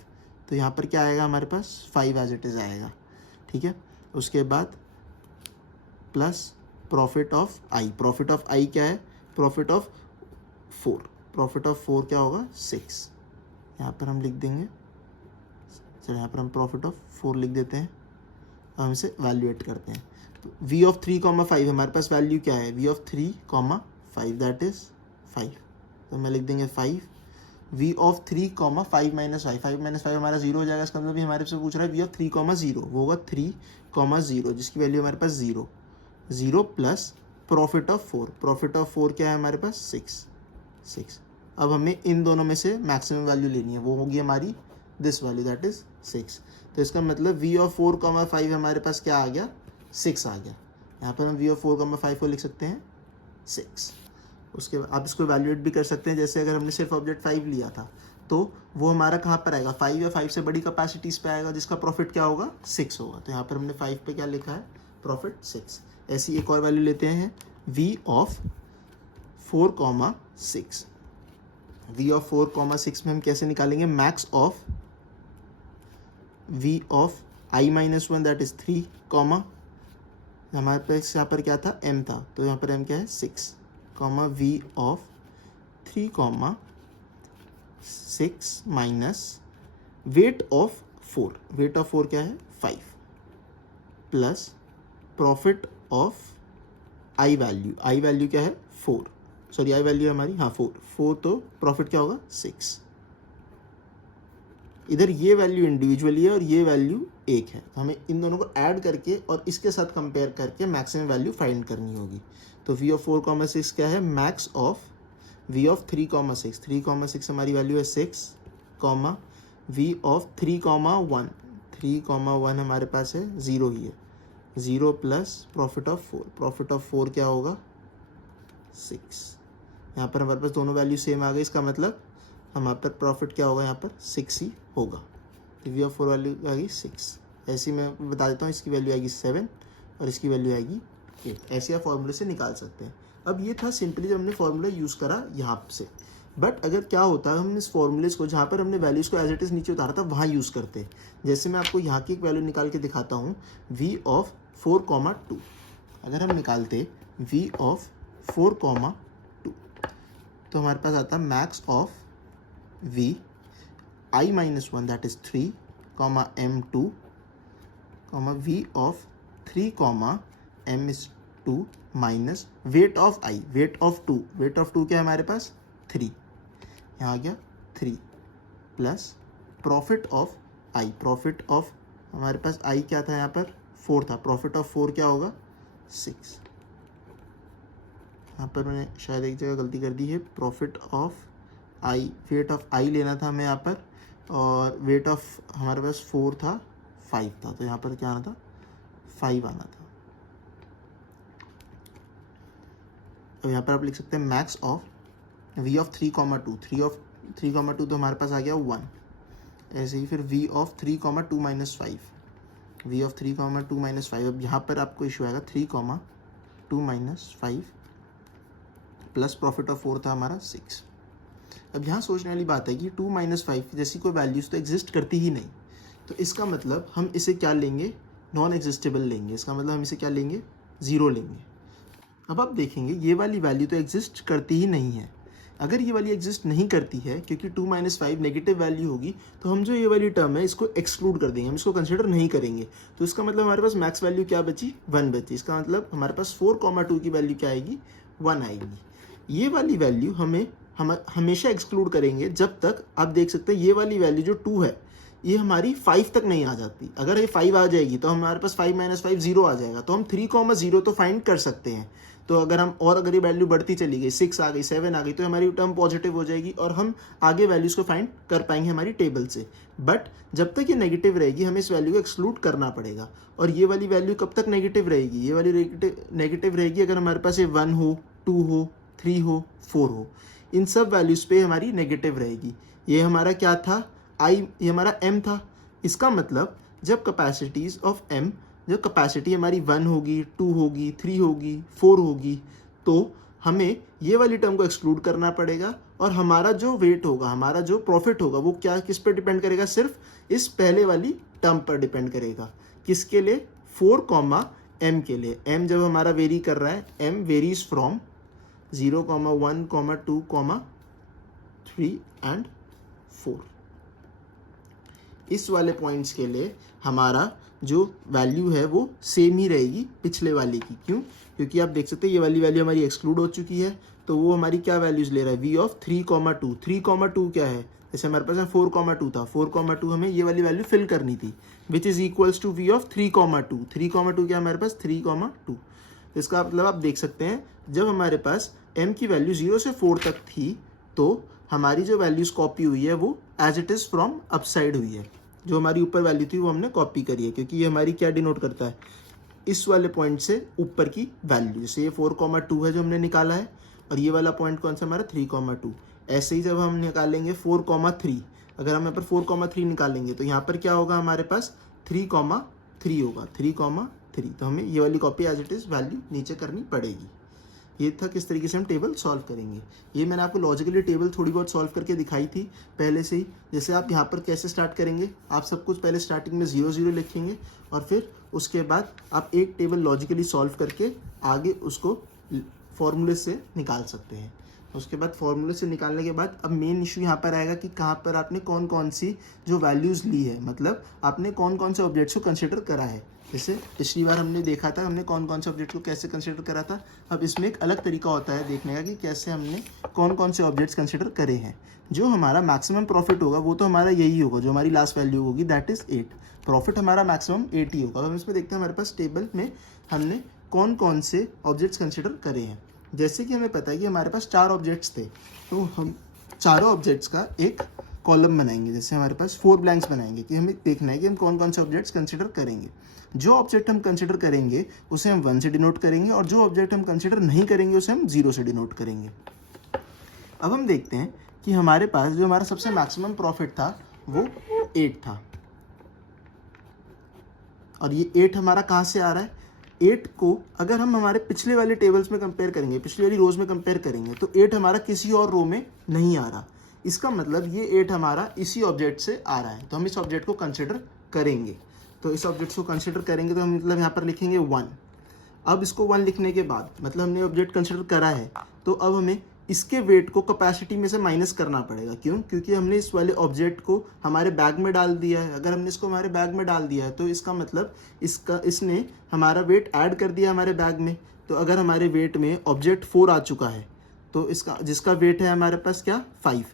तो यहाँ पर क्या आएगा हमारे पास 5 एज इट इज़ आएगा, ठीक है। उसके बाद plus profit of i। Profit of i क्या है, प्रॉफिट ऑफ 4। प्रॉफिट ऑफ 4 क्या होगा 6, यहाँ पर हम लिख देंगे। चलो यहाँ पर हम प्रॉफिट ऑफ 4 लिख देते हैं, अब हम इसे वैल्यूएट करते हैं। तो v ऑफ 3, 5 हमारे पास वैल्यू क्या है, v ऑफ 3, 5 दैट इज़ 5, तो मैं लिख देंगे 5। v ऑफ 3, 5 माइनस 5, 5 माइनस 5 हमारा 0 हो जाएगा। इसका मतलब भी हमारे से पूछ रहा है v ऑफ 3, 0, वो होगा 3, 0, जिसकी वैल्यू हमारे पास 0, 0 plus profit of 4। Profit of 4 क्या है हमारे पास 6। अब हमें इन दोनों में से मैक्सिमम वैल्यू लेनी है, वो होगी हमारी दिस वैल्यू दैट इज़ 6। तो इसका मतलब v ऑफ 4, 5 हमारे पास क्या आ गया, 6 आ गया। यहाँ पर हम v ऑफ 4, 5 को लिख सकते हैं 6। उसके बाद आप इसको वैल्यूएट भी कर सकते हैं। जैसे अगर हमने सिर्फ ऑब्जेक्ट 5 लिया था तो वो हमारा कहाँ पर आएगा, 5 या 5 से बड़ी कैपेसिटीज़ पे आएगा, जिसका प्रॉफिट क्या होगा 6 होगा। तो यहाँ पर हमने 5 पे क्या लिखा है, प्रॉफिट 6। ऐसी एक और वैल्यू लेते हैं, v ऑफ 4, 6। v ऑफ 4, 6 में हम कैसे निकालेंगे, max of v of i-1 that is 3, हमारे पास यहाँ पर क्या था, m था, तो यहाँ पर m क्या है 6, v of 3, 6 minus weight of 4। Weight of 4 क्या है 5 plus profit of i value क्या है 4, सॉरी i वैल्यू हमारी 4, तो प्रॉफिट क्या होगा 6। इधर ये वैल्यू इंडिविजुअली है और ये वैल्यू एक है, हमें इन दोनों को ऐड करके और इसके साथ कंपेयर करके मैक्सिमम वैल्यू फाइंड करनी होगी। तो v ऑफ 4, 6 क्या है, मैक्स ऑफ वी ऑफ 3,6, 3,6 हमारी वैल्यू है 6, कॉमा वी ऑफ 3,1, 3,1 हमारे पास है 0 ही है, 0 plus profit of 4, profit of 4 क्या होगा 6। यहाँ पर हमारे पास दोनों वैल्यू सेम आ गई, इसका मतलब हमारे पर प्रॉफिट क्या होगा यहाँ पर 6 ही होगा। वी ऑफ 4 वैल्यू आ गई 6। ऐसी मैं बता देता हूँ, इसकी वैल्यू आएगी 7 और इसकी वैल्यू आएगी 8। ऐसे आप फॉर्मूले से निकाल सकते हैं। अब ये था सिंपली जब हमने फॉर्मूला यूज़ करा यहाँ से। बट अगर क्या होता है हम इस फॉर्मूलेज को जहाँ पर हमने वैल्यूज़ को एज इट इज़ नीचे उतारा था वहाँ यूज़ करते। जैसे मैं आपको यहाँ की एक वैल्यू निकाल के दिखाता हूँ, वी ऑफ 4,2। अगर हम निकालते वी ऑफ 4,2 तो हमारे पास आता max of v i-1 that is 3, m2, v of 3, m is 2 minus weight of i, weight of 2, weight of 2 क्या है हमारे पास 3, यहाँ आ गया 3 plus profit of i, profit of हमारे पास i क्या था यहाँ पर 4 था, प्रॉफिट ऑफ 4 क्या होगा 6। यहाँ पर मैंने शायद एक जगह गलती कर दी है, profit of i, weight of i लेना था हमें यहाँ पर, और वेट ऑफ हमारे पास 4 था 5 था, तो यहाँ पर क्या आना था 5 आना था। तो यहाँ पर आप लिख सकते हैं मैक्स ऑफ वी ऑफ 3,2, 3,2 तो हमारे पास आ गया 1। ऐसे ही फिर v of 3,2 minus 5, v of 3,2 minus 5। अब यहाँ पर आपको इशू आएगा 3,2 माइनस 5 प्लस प्रॉफिट ऑफ 4 था हमारा 6। अब यहाँ सोचने वाली बात है कि 2 माइनस 5 जैसी कोई वैल्यूज़ तो एग्जिस्ट करती ही नहीं, तो इसका मतलब हम इसे क्या लेंगे, नॉन एग्जिस्टेबल लेंगे। इसका मतलब हम इसे क्या लेंगे, 0 लेंगे। अब आप देखेंगे ये वाली वैल्यू तो एग्जिस्ट करती ही नहीं है। अगर ये वाली एग्जिस्ट नहीं करती है क्योंकि 2 माइनस 5 नेगेटिव वैल्यू होगी, तो हम जो ये वाली टर्म है इसको एक्सक्लूड कर देंगे, हम इसको कंसिडर नहीं करेंगे। तो इसका मतलब हमारे पास मैक्स वैल्यू क्या बची, 1 बची। इसका मतलब हमारे पास 4,2 की वैल्यू क्या आएगी, 1 आएगी। ये वाली वैल्यू हम हमेशा एक्सक्लूड करेंगे जब तक आप देख सकते हैं ये वाली वैल्यू जो 2 है ये हमारी 5 तक नहीं आ जाती। अगर ये 5 आ जाएगी तो हमारे पास 5 माइनस 5 0 आ जाएगा, तो हम 3,0 तो फाइंड कर सकते हैं। तो अगर ये वैल्यू बढ़ती चली गई, 6 आ गई, 7 आ गई, तो हमारी टर्म पॉजिटिव हो जाएगी और हम आगे वैल्यूज़ को फाइंड कर पाएंगे हमारी टेबल से। बट जब तक ये नेगेटिव रहेगी हमें इस वैल्यू को एक्सक्लूड करना पड़ेगा। और ये वाली वैल्यू कब तक नेगेटिव रहेगी, ये वाली नेगेटिव रहेगी अगर हमारे पास ये 1 हो, 2 हो, 3 हो, 4 हो, इन सब वैल्यूज़ पे हमारी नेगेटिव रहेगी। ये हमारा क्या था, ये हमारा m था। इसका मतलब जब कैपेसिटीज़ ऑफ m, जब कैपेसिटी हमारी 1 होगी, 2 होगी, 3 होगी, 4 होगी, तो हमें ये वाली टर्म को एक्सक्लूड करना पड़ेगा और हमारा जो वेट होगा, हमारा जो प्रॉफिट होगा वो क्या किस पर डिपेंड करेगा, सिर्फ इस पहले वाली टर्म पर डिपेंड करेगा। किसके लिए, 4, m के लिए। m जब हमारा वेरी कर रहा है, m वेरीज फ्रॉम 0, 1, 2, 3 एंड 4। इस वाले पॉइंट्स के लिए हमारा जो वैल्यू है वो सेम ही रहेगी पिछले वाले की। क्यों, क्योंकि आप देख सकते हैं ये वाली वैल्यू हमारी एक्सक्लूड हो चुकी है, तो वो हमारी क्या वैल्यूज़ ले रहा है, वी ऑफ 3,2। 3,2 क्या है, जैसे हमारे पास 4,2 था, 4,2 हमें ये वाली वैल्यू फिल करनी थी, which is equals to v of 3,2। 3,2 क्या हमारे पास 3,2। तो इसका मतलब आप देख सकते हैं जब हमारे पास m की वैल्यू 0 से 4 तक थी तो हमारी जो वैल्यूज़ कॉपी हुई है वो as it is from upside हुई है। जो हमारी ऊपर वैल्यू थी वो हमने कॉपी करी है, क्योंकि ये हमारी क्या डिनोट करता है, इस वाले पॉइंट से ऊपर की वैल्यू। जैसे ये 4,2 है जो हमने निकाला है, और ये वाला पॉइंट कौन सा हमारा 3,2। ऐसे ही जब हम निकालेंगे 4,3, अगर हम यहाँ पर 4,3 निकालेंगे तो यहाँ पर क्या होगा हमारे पास 3,3 होगा, 3,3। तो हमें ये वाली copy as it is value नीचे करनी पड़ेगी। ये था किस तरीके से हम टेबल सॉल्व करेंगे। ये मैंने आपको लॉजिकली टेबल थोड़ी बहुत सॉल्व करके दिखाई थी पहले से ही। जैसे आप यहाँ पर कैसे स्टार्ट करेंगे, आप सब कुछ पहले स्टार्टिंग में 0 0 लिखेंगे और फिर उसके बाद आप एक टेबल लॉजिकली सॉल्व करके आगे उसको फॉर्मूले से निकाल सकते हैं। उसके बाद फॉर्मूले से निकालने के बाद अब मेन इशू यहाँ पर आएगा कि कहाँ पर आपने कौन कौन सी जो वैल्यूज़ ली है, मतलब आपने कौन कौन से ऑब्जेक्ट्स को कंसिडर करा है। जैसे पिछली बार हमने देखा था हमने कौन कौन से ऑब्जेक्ट को कैसे कंसिडर करा था। अब इसमें एक अलग तरीका होता है देखने का कि कैसे हमने कौन कौन से ऑब्जेक्ट्स कंसिडर करे हैं। जो हमारा मैक्सिमम प्रॉफिट होगा वो तो हमारा यही होगा, जो हमारी लास्ट वैल्यू होगी दैट इज़ 8। प्रॉफिट हमारा मैक्सिमम 8 ही होगा। अब हम इसमें देखते हैं हमारे पास टेबल में हमने कौन कौन से ऑब्जेक्ट्स कंसिडर करे हैं। जैसे कि हमें पता है कि हमारे पास 4 ऑब्जेक्ट्स थे, तो हम चारों ऑब्जेक्ट्स का एक कॉलम बनाएंगे। जैसे हमारे पास 4 ब्लैंक्स बनाएंगे कि हमें देखना है कि हम कौन कौन से ऑब्जेक्ट्स कंसिडर करेंगे। जो ऑब्जेक्ट हम कंसिडर करेंगे उसे हम 1 से डिनोट करेंगे, और जो ऑब्जेक्ट हम कंसिडर नहीं करेंगे उसे हम 0 से डिनोट करेंगे। अब हम देखते हैं कि हमारे पास जो हमारा सबसे मैक्सिमम प्रॉफिट था वो 8 था, और ये 8 हमारा कहाँ से आ रहा है? 8 को अगर हम हमारे पिछले वाले टेबल्स में कंपेयर करेंगे, पिछली वाली रोज में कंपेयर करेंगे, तो 8 हमारा किसी और रो में नहीं आ रहा। इसका मतलब ये 8 हमारा इसी ऑब्जेक्ट से आ रहा है, तो हम इस ऑब्जेक्ट को कंसिडर करेंगे। तो इस ऑब्जेक्ट को कंसिडर करेंगे तो हम मतलब यहाँ पर लिखेंगे 1। अब इसको 1 लिखने के बाद मतलब हमने ऑब्जेक्ट कंसिडर करा है, तो अब हमें इसके वेट को कैपेसिटी में से माइनस करना पड़ेगा। क्यों? क्योंकि हमने इस वाले ऑब्जेक्ट को हमारे बैग में डाल दिया है। अगर हमने इसको हमारे बैग में डाल दिया है तो इसका मतलब इसने हमारा वेट ऐड कर दिया हमारे बैग में। तो अगर हमारे वेट में ऑब्जेक्ट 4 आ चुका है, तो इसका जिसका वेट है हमारे पास क्या 5,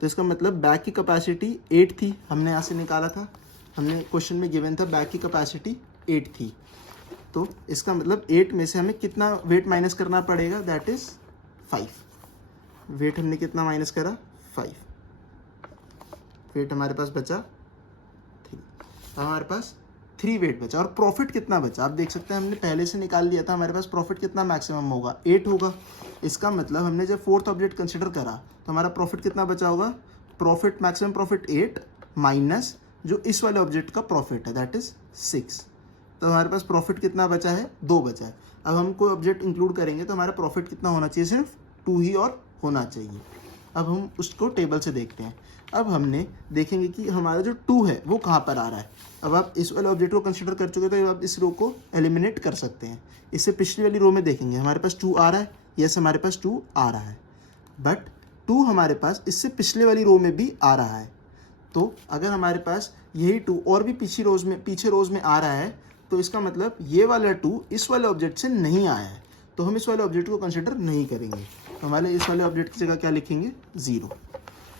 तो इसका मतलब बैग की कैपेसिटी 8 थी, हमने यहाँ से निकाला था, हमने क्वेश्चन में गिवन था बैग की कैपेसिटी 8 थी। तो इसका मतलब 8 में से हमें कितना वेट माइनस करना पड़ेगा? That is 5। वेट हमने कितना माइनस करा? 5। वेट हमारे पास बचा 3। अब हमारे पास 3 वेट बचा, और प्रॉफिट कितना बचा? आप देख सकते हैं हमने पहले से निकाल लिया था, हमारे पास प्रॉफिट कितना मैक्सिमम होगा? 8 होगा। इसका मतलब हमने जब 4th ऑब्जेक्ट कंसिडर करा तो हमारा प्रॉफिट कितना बचा होगा? प्रॉफिट मैक्सिमम प्रॉफिट 8 माइनस जो इस वाले ऑब्जेक्ट का प्रॉफिट है दैट इज 6। तो हमारे पास प्रॉफिट कितना बचा है? 2 बचा है। अब हम कोई ऑब्जेक्ट इंक्लूड करेंगे तो हमारा प्रॉफिट कितना होना चाहिए? सिर्फ 2 ही और होना चाहिए। अब हम उसको टेबल से देखते हैं। अब हमने देखेंगे कि हमारा जो 2 है वो कहाँ पर आ रहा है। अब आप इस वाले ऑब्जेक्ट को कंसिडर कर चुके तो आप इस रो को एलिमिनेट कर सकते हैं। इससे पिछली वाली रो में देखेंगे हमारे पास 2 आ रहा है, यस हमारे पास 2 आ रहा है, बट 2 हमारे पास इससे पिछले वाली रो में भी आ रहा है। तो अगर हमारे पास यही 2 और भी पीछे रोज में आ रहा है, तो इसका मतलब ये वाला 2 इस वाले ऑब्जेक्ट से नहीं आया है, तो हम इस वाले ऑब्जेक्ट को कंसिडर नहीं करेंगे। हमारे इस वाले ऑब्जेक्ट की जगह क्या लिखेंगे? 0।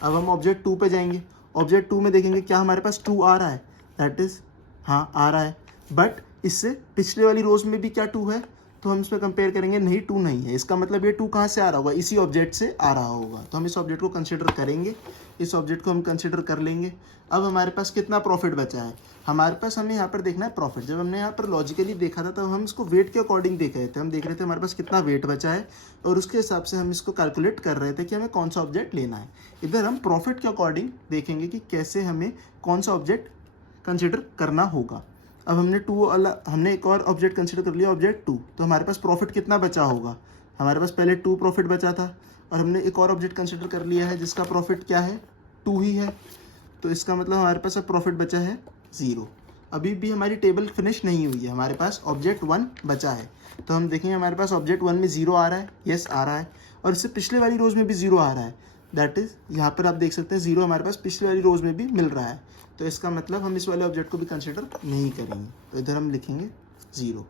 अब हम ऑब्जेक्ट 2 पे जाएंगे। ऑब्जेक्ट 2 में देखेंगे क्या हमारे पास 2 आ रहा है, दैट इज हाँ आ रहा है, बट इससे पिछले वाली रोज में भी क्या 2 है, तो हम इसमें कंपेयर करेंगे, नहीं 2 नहीं है। इसका मतलब ये 2 कहाँ से आ रहा होगा? इसी ऑब्जेक्ट से आ रहा होगा, तो हम इस ऑब्जेक्ट को कंसिडर करेंगे। इस ऑब्जेक्ट को हम कंसिडर कर लेंगे। अब हमारे पास कितना प्रॉफिट बचा है? हमारे पास हमें यहाँ पर देखना है प्रॉफिट। जब हमने यहाँ पर लॉजिकली देखा था तब हम इसको वेट के अकॉर्डिंग देख रहे थे। हम देख रहे थे हमारे पास कितना वेट बचा है, और उसके हिसाब से हम इसको कैलकुलेट कर रहे थे कि हमें कौन सा ऑब्जेक्ट लेना है। इधर हम प्रॉफिट के अकॉर्डिंग देखेंगे कि कैसे हमें कौन सा ऑब्जेक्ट कंसिडर करना होगा। अब हमने एक और ऑब्जेक्ट कंसिडर कर लिया, ऑब्जेक्ट 2, तो हमारे पास प्रॉफिट कितना बचा होगा? हमारे पास पहले 2 प्रॉफिट बचा था, और हमने एक और ऑब्जेक्ट कंसिडर कर लिया है जिसका प्रॉफिट क्या है? 2 ही है। तो इसका मतलब हमारे पास अब प्रॉफिट बचा है 0। अभी भी हमारी टेबल फिनिश नहीं हुई है, हमारे पास ऑब्जेक्ट 1 बचा है। तो हम देखेंगे हमारे पास ऑब्जेक्ट 1 में 0 आ रहा है, यस आ रहा है, और इससे पिछले वाली रोज में भी 0 आ रहा है, दैट इज यहाँ पर आप देख सकते हैं 0 हमारे पास पिछले वाली रोज में भी मिल रहा है। तो इसका मतलब हम इस वाले ऑब्जेक्ट को भी कंसिडर नहीं करेंगे, तो इधर हम लिखेंगे 0।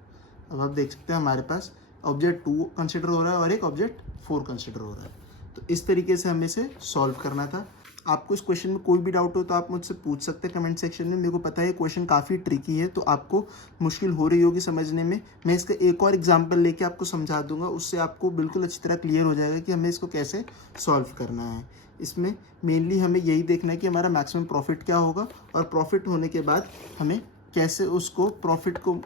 अब आप देख सकते हैं हमारे पास ऑब्जेक्ट 2 कंसिडर हो रहा है और एक ऑब्जेक्ट 4 कंसिडर हो रहा है। तो इस तरीके से हमें इसे सॉल्व करना था। आपको इस क्वेश्चन में कोई भी डाउट हो तो आप मुझसे पूछ सकते हैं कमेंट सेक्शन में। मेरे को पता है ये क्वेश्चन काफ़ी ट्रिकी है, तो आपको मुश्किल हो रही होगी समझने में। मैं इसका एक और एग्जांपल लेके आपको समझा दूंगा, उससे आपको बिल्कुल अच्छी तरह क्लियर हो जाएगा कि हमें इसको कैसे सॉल्व करना है। इसमें मेनली हमें यही देखना है कि हमारा मैक्सिमम प्रॉफिट क्या होगा, और प्रॉफिट होने के बाद हमें कैसे उसको प्रॉफिट को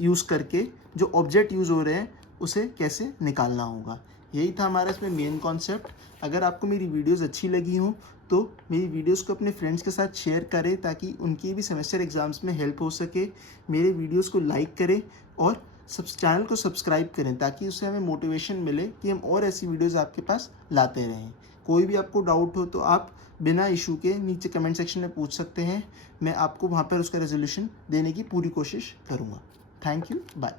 यूज़ करके जो ऑब्जेक्ट यूज़ हो रहे हैं उसे कैसे निकालना होगा। यही था हमारा इसमें मेन कॉन्सेप्ट। अगर आपको मेरी वीडियोस अच्छी लगी हो तो मेरी वीडियोस को अपने फ्रेंड्स के साथ शेयर करें ताकि उनकी भी सेमेस्टर एग्ज़ाम्स में हेल्प हो सके। मेरे वीडियोस को लाइक करें और चैनल को सब्सक्राइब करें ताकि उससे हमें मोटिवेशन मिले कि हम और ऐसी वीडियोस आपके पास लाते रहें। कोई भी आपको डाउट हो तो आप बिना इशू के नीचे कमेंट सेक्शन में पूछ सकते हैं। मैं आपको वहाँ पर उसका रेजोल्यूशन देने की पूरी कोशिश करूँगा। Thank you, bye.